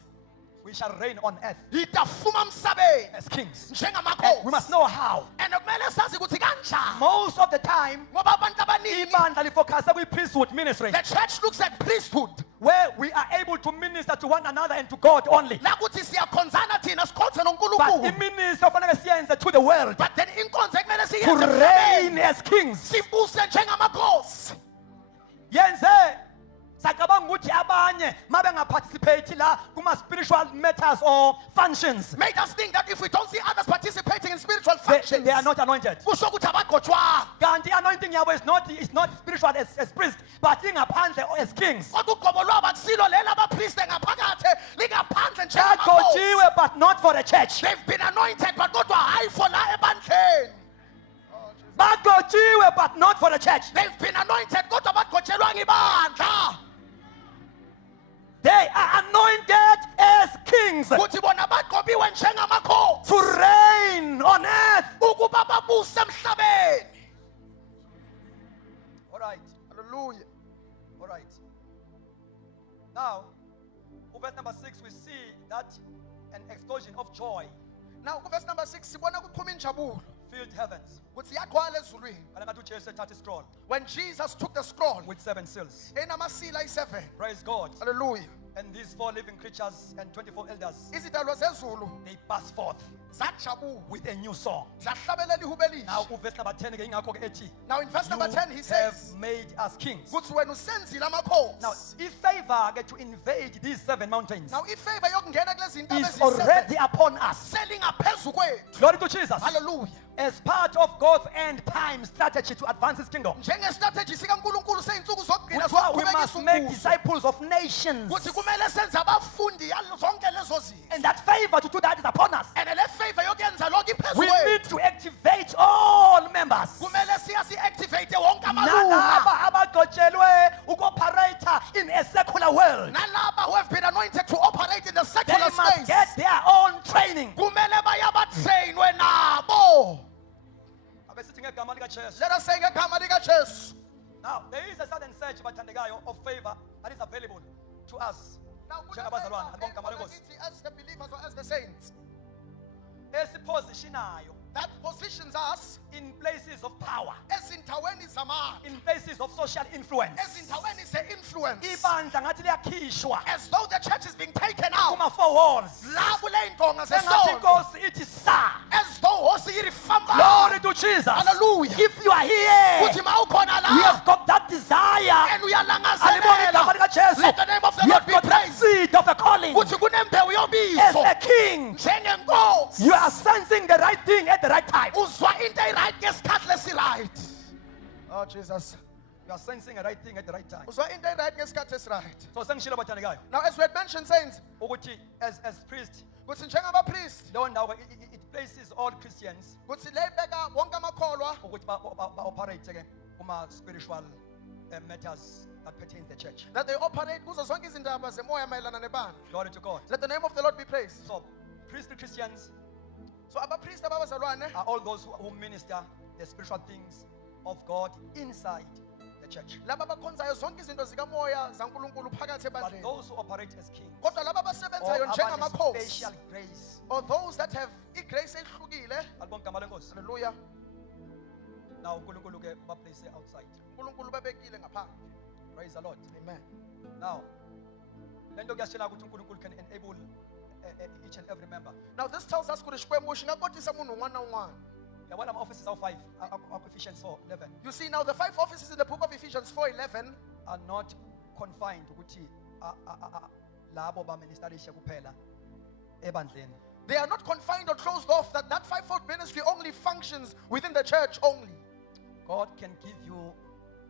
we shall reign on earth Itafuma emhlabeni as kings. And njengamakhosi. we must know how. And kumele sazi ukuthi kanjani. Most of the time, Ngoba abantu abaningi, ibandla lifocusa kwi-priesthood ministry, the church looks at priesthood. where we are able to minister to one another and to God only. La kuthi siyakhonzana thina sikhonze But noNkulunkulu. iministry ofanele siyenze to the world, But then inkonzo ekumele to siyenze reign emhlabeni, as kings. sibuse njengamakhosi. Yenze sacabanga ukuthi abanye mabe ngaparticipate la kuma-spiritual matters or functions, Made us think that if we don't see others participating in spiritual they functions, are not anointed. kusho ukuthi abagcotshwanga. Kanti anointing yabo is not spiritual as priests, but ingaphandle as kings. Kodwa ugqobo lwabo akusilo lela abapristi ngaphakathi, lingaphandle njengamakhosi. Bagotshiwe, but not for the church. They've been anointed but kodwa hayi for la ebandleni. Bagotshiwe, but not for the church. They've been anointed kodwa bagcotshelwanga ibandla. They are anointed as kings Kuthi bona bagqobiwe njengamakhosi to reign on earth. ukuba babuse emhlabeni. All right, Hallelujah. all right. Now, in verse number 6, we see that an explosion of joy Now verse number 6 sibona kuqhuma injabulo filled heavens. kuthi yagcwala ezulwini. Kalanga uJesu ethatha scroll When Jesus took the scroll with 7 seals. enamasila ayi-7. Praise God. Hallelujah. And these 4 living creatures and 24 elders, Izidalwa zezulu they burst forth zajabula with a new song. zahlabelela ihube Now, elisha. verse number 10 again, ingakho ke ethi, Now in verse number 10 he you have says made us kings. kuthi wena usenzile Now, amakhosi. if favor get to invade these 7 mountains Now ifavor yokungena kulezi zinto is already upon us. selingaphezu kwethu. Glory to Jesus. Hallelujah. As part of God's end time strategy to advance His kingdom, Njengestrategy sikaNkulunkulu seyinsuku zokugcina kuthiwa we sokuqhubekisa must make umbuso. disciples of nations. Kuthi kumele senze abafundi zonke lezo zinto. And that favor to do that is upon us. And le favor yokuyenza lokho iphezu We kwethu. need to activate all members. Kumele siya-activate wonke Nalaba amalunga. abagotshelwe uku-operator in a secular world. Nalaba who have been anointed to operate in the They secular must space. get their own training. Kumele bayabatrainwe nabo. Abesithi ngegama likaJesu. Let us say ngegama likaJesu. Now, there is a sudden surge bathandekayo of favor that is available to us. Now, Njengabazalwane, alibonke igama lenkosi. as the believers or as the saints, Esipositionisayo that positions us in places of power, ezindaweni zamandla, in places of social influence. ezindaweni ze-influence, Ibandla ngathi liyakhishwa as though the church is being taken out. kuma-4 walls. La kule indonga Sengathi zesonto, inkosi ithi sa. as though hosi irifamba. Glory to Jesus. Hallelujah. If you are here, Kuthi ma ukhona you la have got that desire. and Alibonge igama uyalangazelela, likaJesu. let the name of the You Lord have be got into right ngesikhathi lesi-right. Oh Jesus. You are sensing a right thing at the right time. Uzwa into right ngesikhathi esi-right. So sengishilo bathandekayo Now as we had mentioned, saints, ukuthi as priest kuthi njengabapriest, leyo ndawo it places all Christians kuthi le ibeka wonke amakholwa ukuthi ba-operate ke kuma spiritual matters that pertains the church. that they operate kuzo zonke izindaba zemoya mayelana nebandla. Glory to God. Let the name of the Lord be praised. So priestly Christians So abapriest ababazalwane are all those who minister the spiritual things of God inside the church. laba abakhonzayo zonke izinto zikamoya zaNkulunkulu phakathi But ebandleni. those who operate as kings Kodwa laba or abasebenzayo special njengamakhosi grace, or those that have igrace ehlukile. alibonke igama lenkosi. Hallelujah. Now uNkulunkulu ke ba-place outside. uNkulunkulu babekile ngaphandle. Praise the Lord. Amen. Now lento kuyashela ukuthi uNkulunkulu can enable each and every member. Now this tells us ukuthi Xikwembu xi nga kotisa munhu un'wana na un'wana. Yabona ama-offices awu-5 Ephesians 4:11 You see now the 5 offices in the book of Ephesians 4:11 are not confined ukuthi labo ba-ministerishe kuphela ebandleni. they are not confined or closed off, that fivefold ministry only functions within the church only. God can give you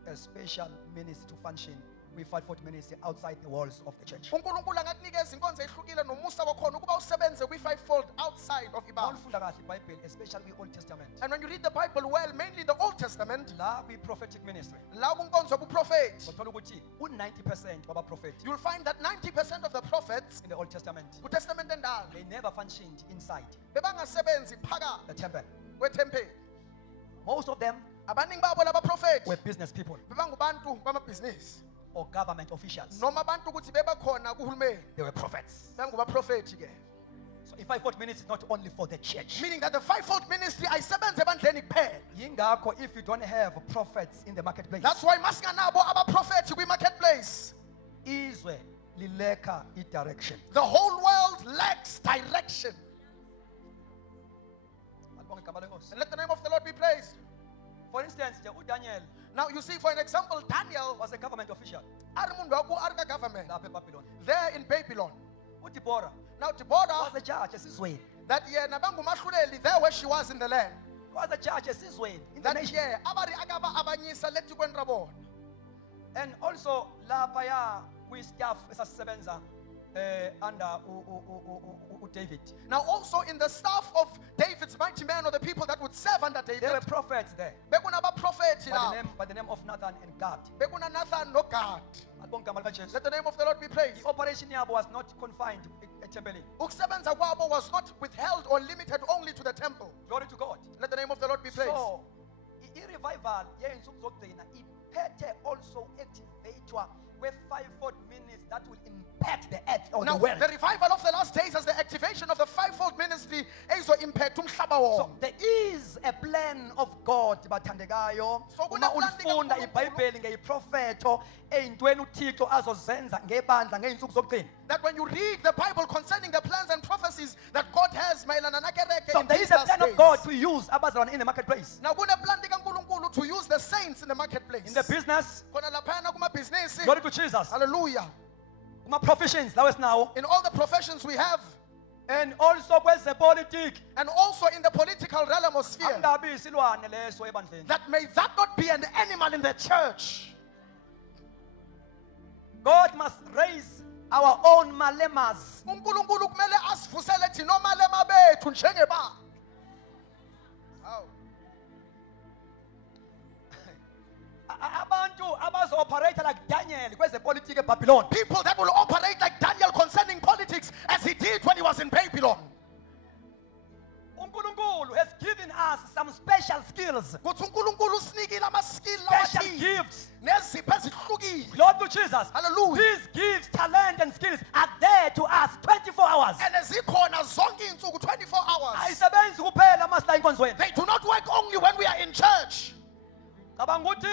a special ministry to function with fivefold ministry outside the walls of the church. uNkulunkulu angakunikeza inkonzo ehlukile nomusa wakhona ukuba usebenze kwi-fivefold outside of Uma ibandla. ulifunda kahle iBhayibheli, especially i-Old Testament, And when you read the Bible well, mainly the Old Testament, la kwi-prophetic ministry, la kunkonzo yobuprofeti, uthola ukuthi u-90% wabaprofethi you'll find that 90% of the prophets in the Old Testament, kuTestament endala they never functioned inside bebangasebenzi phakathi the temple. kwethempeli. Most of them Abaningi babo laba prophets were business people bebangubantu bamabhizinisi or government officials. noma abantu ukuthi bebakhona kuhulumeni They were prophets. bengubaprofeti ke. So i-fivefold ministry is not only for the church. Meaning that the fivefold ministry ayisebenze ebandleni kuphela. Yingakho if you don't have prophets in the marketplace, That's why masinganabo abaprofeti kwi-marketplace, izwe lileka i-direction. the whole world lacks direction. Alibonge igama lenkosi. And let the name of the Lord be praised. For instance, nje uDaniel Now you see, for an example, Daniel was a government official ari munhu wa ku ari ka government lapha eBabylon. there in Babylon. uDeborah Now Deborah, was a judge esizweni. that yena bangumahluleli there where she was in the land. Was a judge esizweni in the That nation. year abari akaba abanyisa letikweni ra bona. And also laphaya kwi-staff esasisebenza under David. Now also in the staff of David's mighty men, or the people that would serve under David, There were prophets there bekunabaprofeti la, by the name of Nathan and Gad. bekuna Nathan no Gad. Alibonge igama likaJesu. Let the name of the Lord be praised. The operation yabo was not confined etempelini. Ukusebenza kwabo was not withheld or limited only to the temple. Glory to God. Let the name of the Lord be praised. So i-revival yensuku zokugcina iphethe also activatwa kwe-fivefold minutes that will impact the earth or Now, the world. the revival of the last days has the activation of the fivefold ministry ezo impact umhlaba So wonke. there is a plan of God bathandekayo. So Uma kuneplan ulifunda kaNkulunkulu. iBhayibheli ngeyiprofetho eyintweni uThixo azozenza ngebandla ngeinsuku zokugcina. That when you read the Bible concerning the plans and prophecies that God has mayelana nakereke So in there these is a last plan of days. God to use abazalwane in the marketplace, Now kuneplan kaNkulunkulu to use the saints in the marketplace. in the business. Khona laphayana kumabhizinisi. Glory to Jesus. Hallelujah. Kuma professions lawo esinawo, In all the professions we have, and also kwezepolitiki. and also in the political realm or sphere, Angabi isilwane leso ebandleni. that may that not be an animal in the church. God must raise our own malemas. uNkulunkulu kumele asivusele thina omalema bethu njengeba. Abantu abazo-operate like Daniel kwezepolitiki eBabylon. People that will operate like Daniel concerning politics as he did when he was in Babylon. uNkulunkulu has given us some special skills, Kuthi uNkulunkulu usinikile ama-skill special lawathi gifts. nezipho ezihlukile. Glory to Jesus. Hallelujah. These gifts, talent, and skills are there to us 24 hours. And zikhona zonke iy'nsuku 24 hours. Ayisebenzi kuphela uma sila enkonzweni. They do not work only when we are in church. Cabanga ukuthi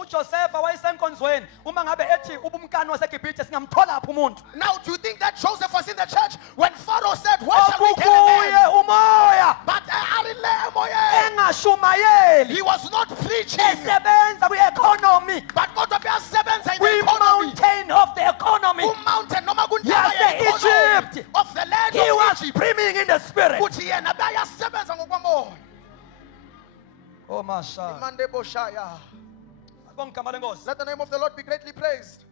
uJosepha wayesenkonzweni uma ngabe ethi ubumkani waseGibhithe singamthola apho umuntu. Now, do you think that Joseph was in the church when Pharaoh said, "Where shall we get a man?" Akukuye umoya But ari le emoyeni. engashumayeli He was not preaching, esebenza kwi-economy, but kodwa beyasebenza in the economy. kwi-mountain of the economy. Mountain noma kuntaba Yase-Egypt. ye-economy of the land He of was Egypt. brimming in the spirit. Kuthi yena beyasebenza ngokwamoya. Amasha. Imande boshaya. Bonke igama lenkosi. Let the name of the Lord be greatly praised.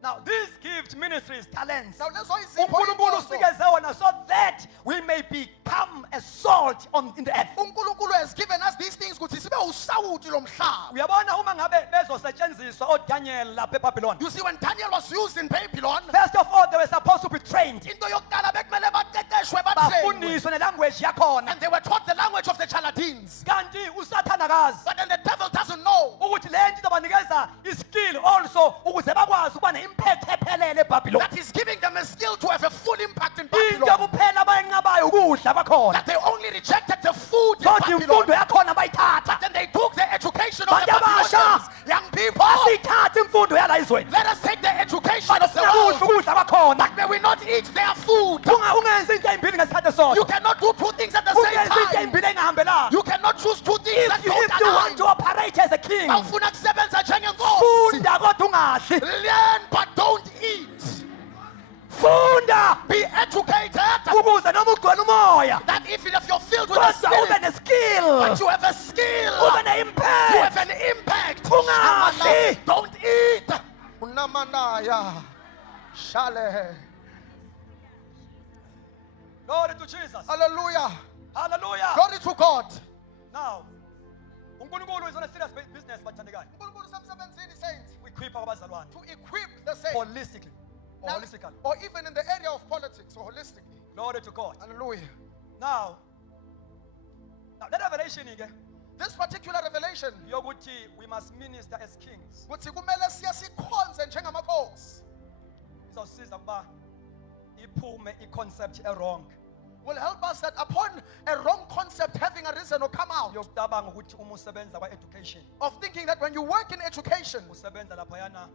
Now this gift ministries talents. Now let's always see uNkulunkulu usikeze wona so that we may become a salt in the earth. uNkulunkulu has given us these things ukuthi sibe usawuti lomhlaba. Uyabona uma ngabe bezosetshenziswa oDaniel lapha eBabylon. You see, when Daniel was used in Babylon, First of all, they were supposed to be trained. into yokuqala bekumele baqeqeshwe batrainwe. Bafundiswe nelanguage yakhona. And they were taught the language of the Chaldeans. Kanti uSathana akazi But then the devil doesn't know ukuthi le nto izobanikeza iskill also ukuze bakwazi ukuba ne-impact ephelele eBabylon. that he's giving them a skill to have a full impact in Into Babylon. kuphela abayinqabayo ukudla bakhona. That they only rejected the food in Kodwa imfundo Babylon. yakhona bayithatha. But then they took the education of the Bantu abasha. Babylonians. Young people, Basithathe imfundo yala ezweni. let us take the education of the Singakudla world. ukudla bakhona. But may we not eat their food. Ungenzi into ezimbili ngesikhathi You sodwa. cannot do two things at the same Ungenzi into time. ezimbili engahambelani. You cannot choose two things that If you don't want to align. operate as a king, Awufuna kusebenza njengenkosi. funda kodwa ungadli. Learn but don't eat. Funda Be educated. ukuze noma ugcwele umoya. That even if you're filled with the Kodwa ube Spirit, ne-skill. but you have a skill, Ube you ne-impact. have an impact. Ungadli. Don't eat. Unamanaya. Shale. Glory to Jesus. Hallelujah. Hallelujah. Glory to God. Now, uNkulunkulu is on a serious business bathandekayo. uNkulunkulu usemsebenzini saints Uyikhipha kwabazalwane. to equip the saints. Holistically. Or Now, holistically. or even in the area of politics or holistically. Glory to God. Hallelujah. Now that revelation again, This particular revelation, yokuthi we must minister as kings. ukuthi kumele siya sikhonze njengamakhosi, Izosiza ukuba iphume i-concept wrong. will help us that upon a wrong concept having arisen or come out Yokucabanga ukuthi uma usebenza kwa-education, of thinking that when you work in education usebenza laphayana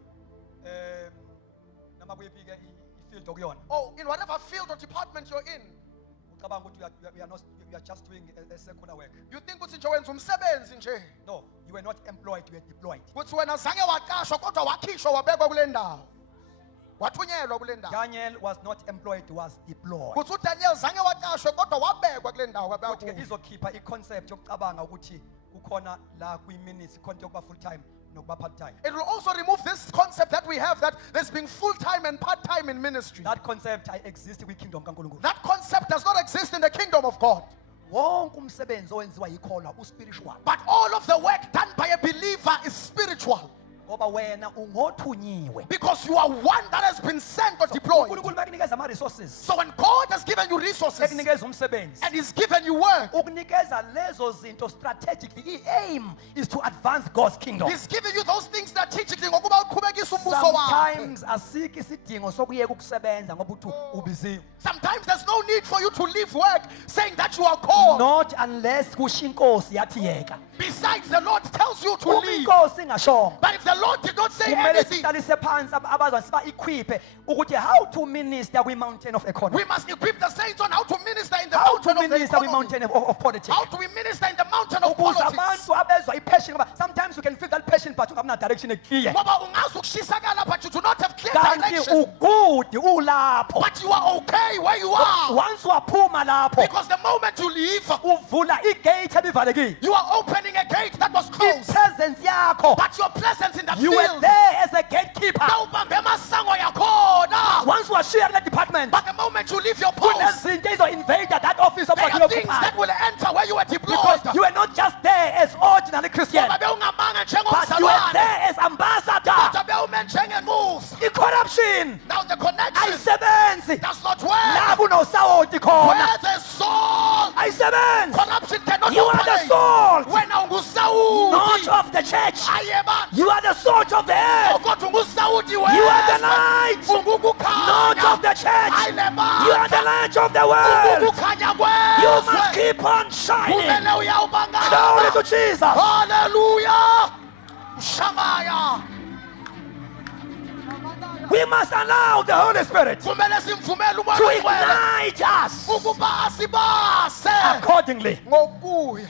noma kuyiphi-ke i-field okuyona. or in whatever field or department you're in, Ucabanga ukuthi you are just doing a secular work. you think ukuthi nje wenza umsebenzi nje, No, you were not employed, you were deployed. ukuthi wena zange waqashwa kodwa wakhishwa wabekwa kule ndawo, wathunyelwa kule ndawo. Daniel was not employed, was deployed. Kuthi uDaniel zange waqashwe kodwa wabekwa kule ndawo wabekwa Kodwa-ke kuyo. izokhipha i-concept yokucabanga ukuthi kukhona la kwi-ministry khona yokuba full time nokuba part time. It will also remove this concept that we have that there's being full-time and part-time in ministry. That concept exists kwi-kingdom kaNkulunkulu. That concept does not exist in the kingdom of God. Wonke umsebenzi owenziwa yikholwa uspiritual. But all of the work done by a believer is spiritual. Ngoba wena ungothunyiwe. Because you are one that has been sent or deployed. uNkulunkulu makunikeza ama-resources, So when God has given you resources ekunikeza umsebenzi, and He's given you work, ukunikeza lezo zinto strategically, i-aim is to advance God's kingdom. He's giving you those things strategically ngokuba uqhubekise umbuso wakhe. Sometimes asikho isidingo sokuyeka ukusebenza ngoba uthi ubiziwe. Sometimes there's no need for you to leave work saying that you are called. Not unless kusho inkosi yathi yeka. Besides, the Lord tells you to Uma leave. inkosi ingashongo, But if the Lord did not say kumele anything, sihlalise phansi abazwana siba-equipe ukuthi how to minister kwi-mountain of economy, we must equip the saints on how to minister in the how to mountain of the minister economy. kwi-mountain of politics. How do we minister in the mountain of Ukuze politics? abantu abezwa i-passion ngoba sometimes you can feel that passion but ungabina direction eclear. Ngoba ungazi ukushisakala, but you do not have clear Kanti direction. ugudi ulapho. But you are okay where you are. Once waphuma lapho Because the moment you leave, uvula igate ebivalekile. you are opening a gate that was closed. I-presence yakho, But your presence in the you were field, there as a gatekeeper. nawubambe masango yakhona. Once washiya kule department, But the moment you leave your post, kunezinto ezo-invade that office of there are things that will enter where you were because deployed. you were not just there as ordinary Christian, Ngoba bewungamanga but you were njengomzalwane, there as ambassador. kodwa bewume njengenkosi. I-corruption Now the connection ayisebenzi does not la work. kunosawoti khona, Where there's soul, ayisebenzi. corruption cannot You are the operate. salt, Wena ungusawudi. not of the church. Hayi bandla. You are the salt of the earth. Kodwa ungusawudi You are the wezwe. light, Ungukukhanya. not of the church. Hayi le bandla. You are the light of the world. Ungukukhanya You kwezwe. must keep on shining. Kumele uyawubangala. Glory to Jesus. Hallelujah. Shamaya. We must allow the Holy Spirit to Kumele simvumele umoya wongcwele ignite us ukuba asibase accordingly. ngokuya.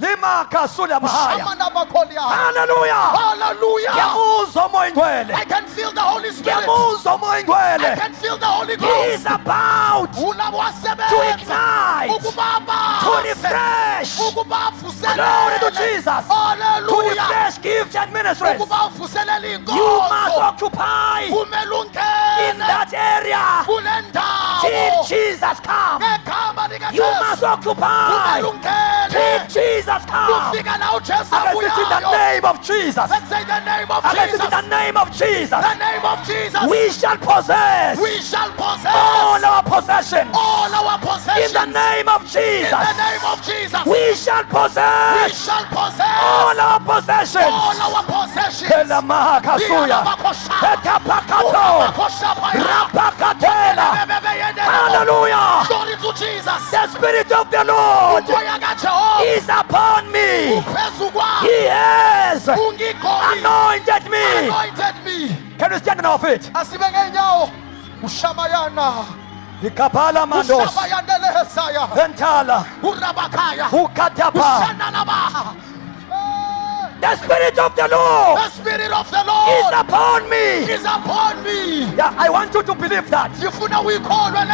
Lima kasula mahaya. Shamana bakholia. Hallelujah. Hallelujah. Ngiyamuzwa umoya ingcwele. I can feel the Holy Spirit. Ngiyamuzwa umoya I ingcwele. can feel the Holy He is Ghost. about to ignite, to refresh. Glory to Jesus. To refresh gifts and ministries. You must occupy in that area till Jesus comes. You must occupy till Jesus comes. I can say in the name of Jesus. Let's say the name of I can say Jesus. in the name of Jesus. The name of Jesus. We shall possess We shall possess all our possessions. all our In possessions. the name of In Jesus. the name of Jesus. We shall We possess shall possess all our possessions. all our possessions. Elamahakasuya. Etapakato. Rapakatela. Hallelujah. Glory to Jesus. The Spirit of the Lord Umoya kaJehova is upon me. uphezu kwami. He has Ungigqokile. anointed me. Anointed me. Can you stand on our feet? Asibeke inyawo. Ushamayana. Ikapala mandos. Ushamayandele hesaya. Entala. Urabakaya. Ukatapa. Ushananaba. The Spirit of the Lord The Spirit of the is Lord upon me. is upon me. Yeah, I want you to believe that. Yifuna uyikholwe.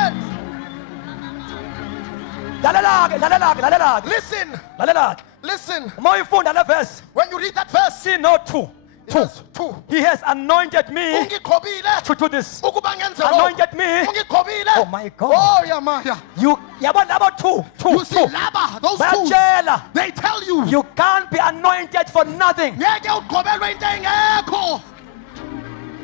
Lalalag, lalalag, lalalag, Listen. lalalag. Listen. Moifunda le verse. When you read that verse, See no two. verse 2. He has anointed me Ungigqobile to do this. ukuba ngenze lokho. Anointed me. Ungigqobile. Oh my God. Oh yamaya. You yabona about two. You see laba, those two. Bayatshela. They tell you You can't be anointed for nothing. ngeke ugqobelwe into engekho.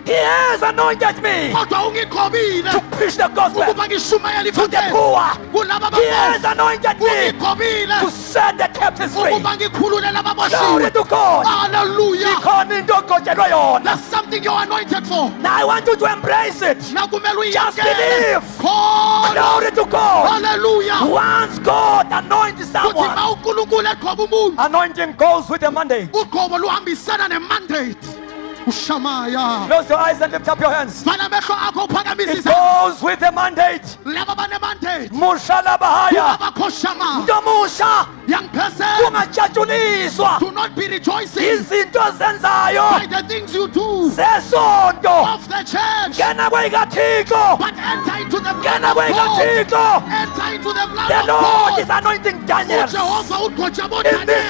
He has anointed me Kodwa ungigqobile to preach the gospel ukuba ngishumayele to the ivangeli. poor. Kulaba He has abampofu. anointed me Ungigqobile to set the captives free. ukuba ngikhulule laba Glory ababoshiwe. to God. Hallelujah. Ikhona into ogojelwe yona. That's something you're anointed for. Now I want you to embrace it. Na kumele Just uyamkele. believe. Khona. Glory to God. Hallelujah. Once God anoints Kuthi someone, ma uNkulunkulu eqhoba umuntu, anointing goes with the mandate. ugqobo luhambisana nemandate. Ushamaya. Close your eyes and lift up your hands. Vala amehlo akho uphakamise It izandla. goes with the mandate. Laba banemandate. Mushala bahaya. Abakhoshama. Ntomusha Young kungajatshuliswa do not be rejoicing izinto by zenzayo the things you do zesonto. of the church, Ngena kweyikaThixo. but enter into the blood Ngena of God. kweyikaThixo. Enter into the blood The of Lord God. is anointing Daniel UJehova ugqoja in bodane. this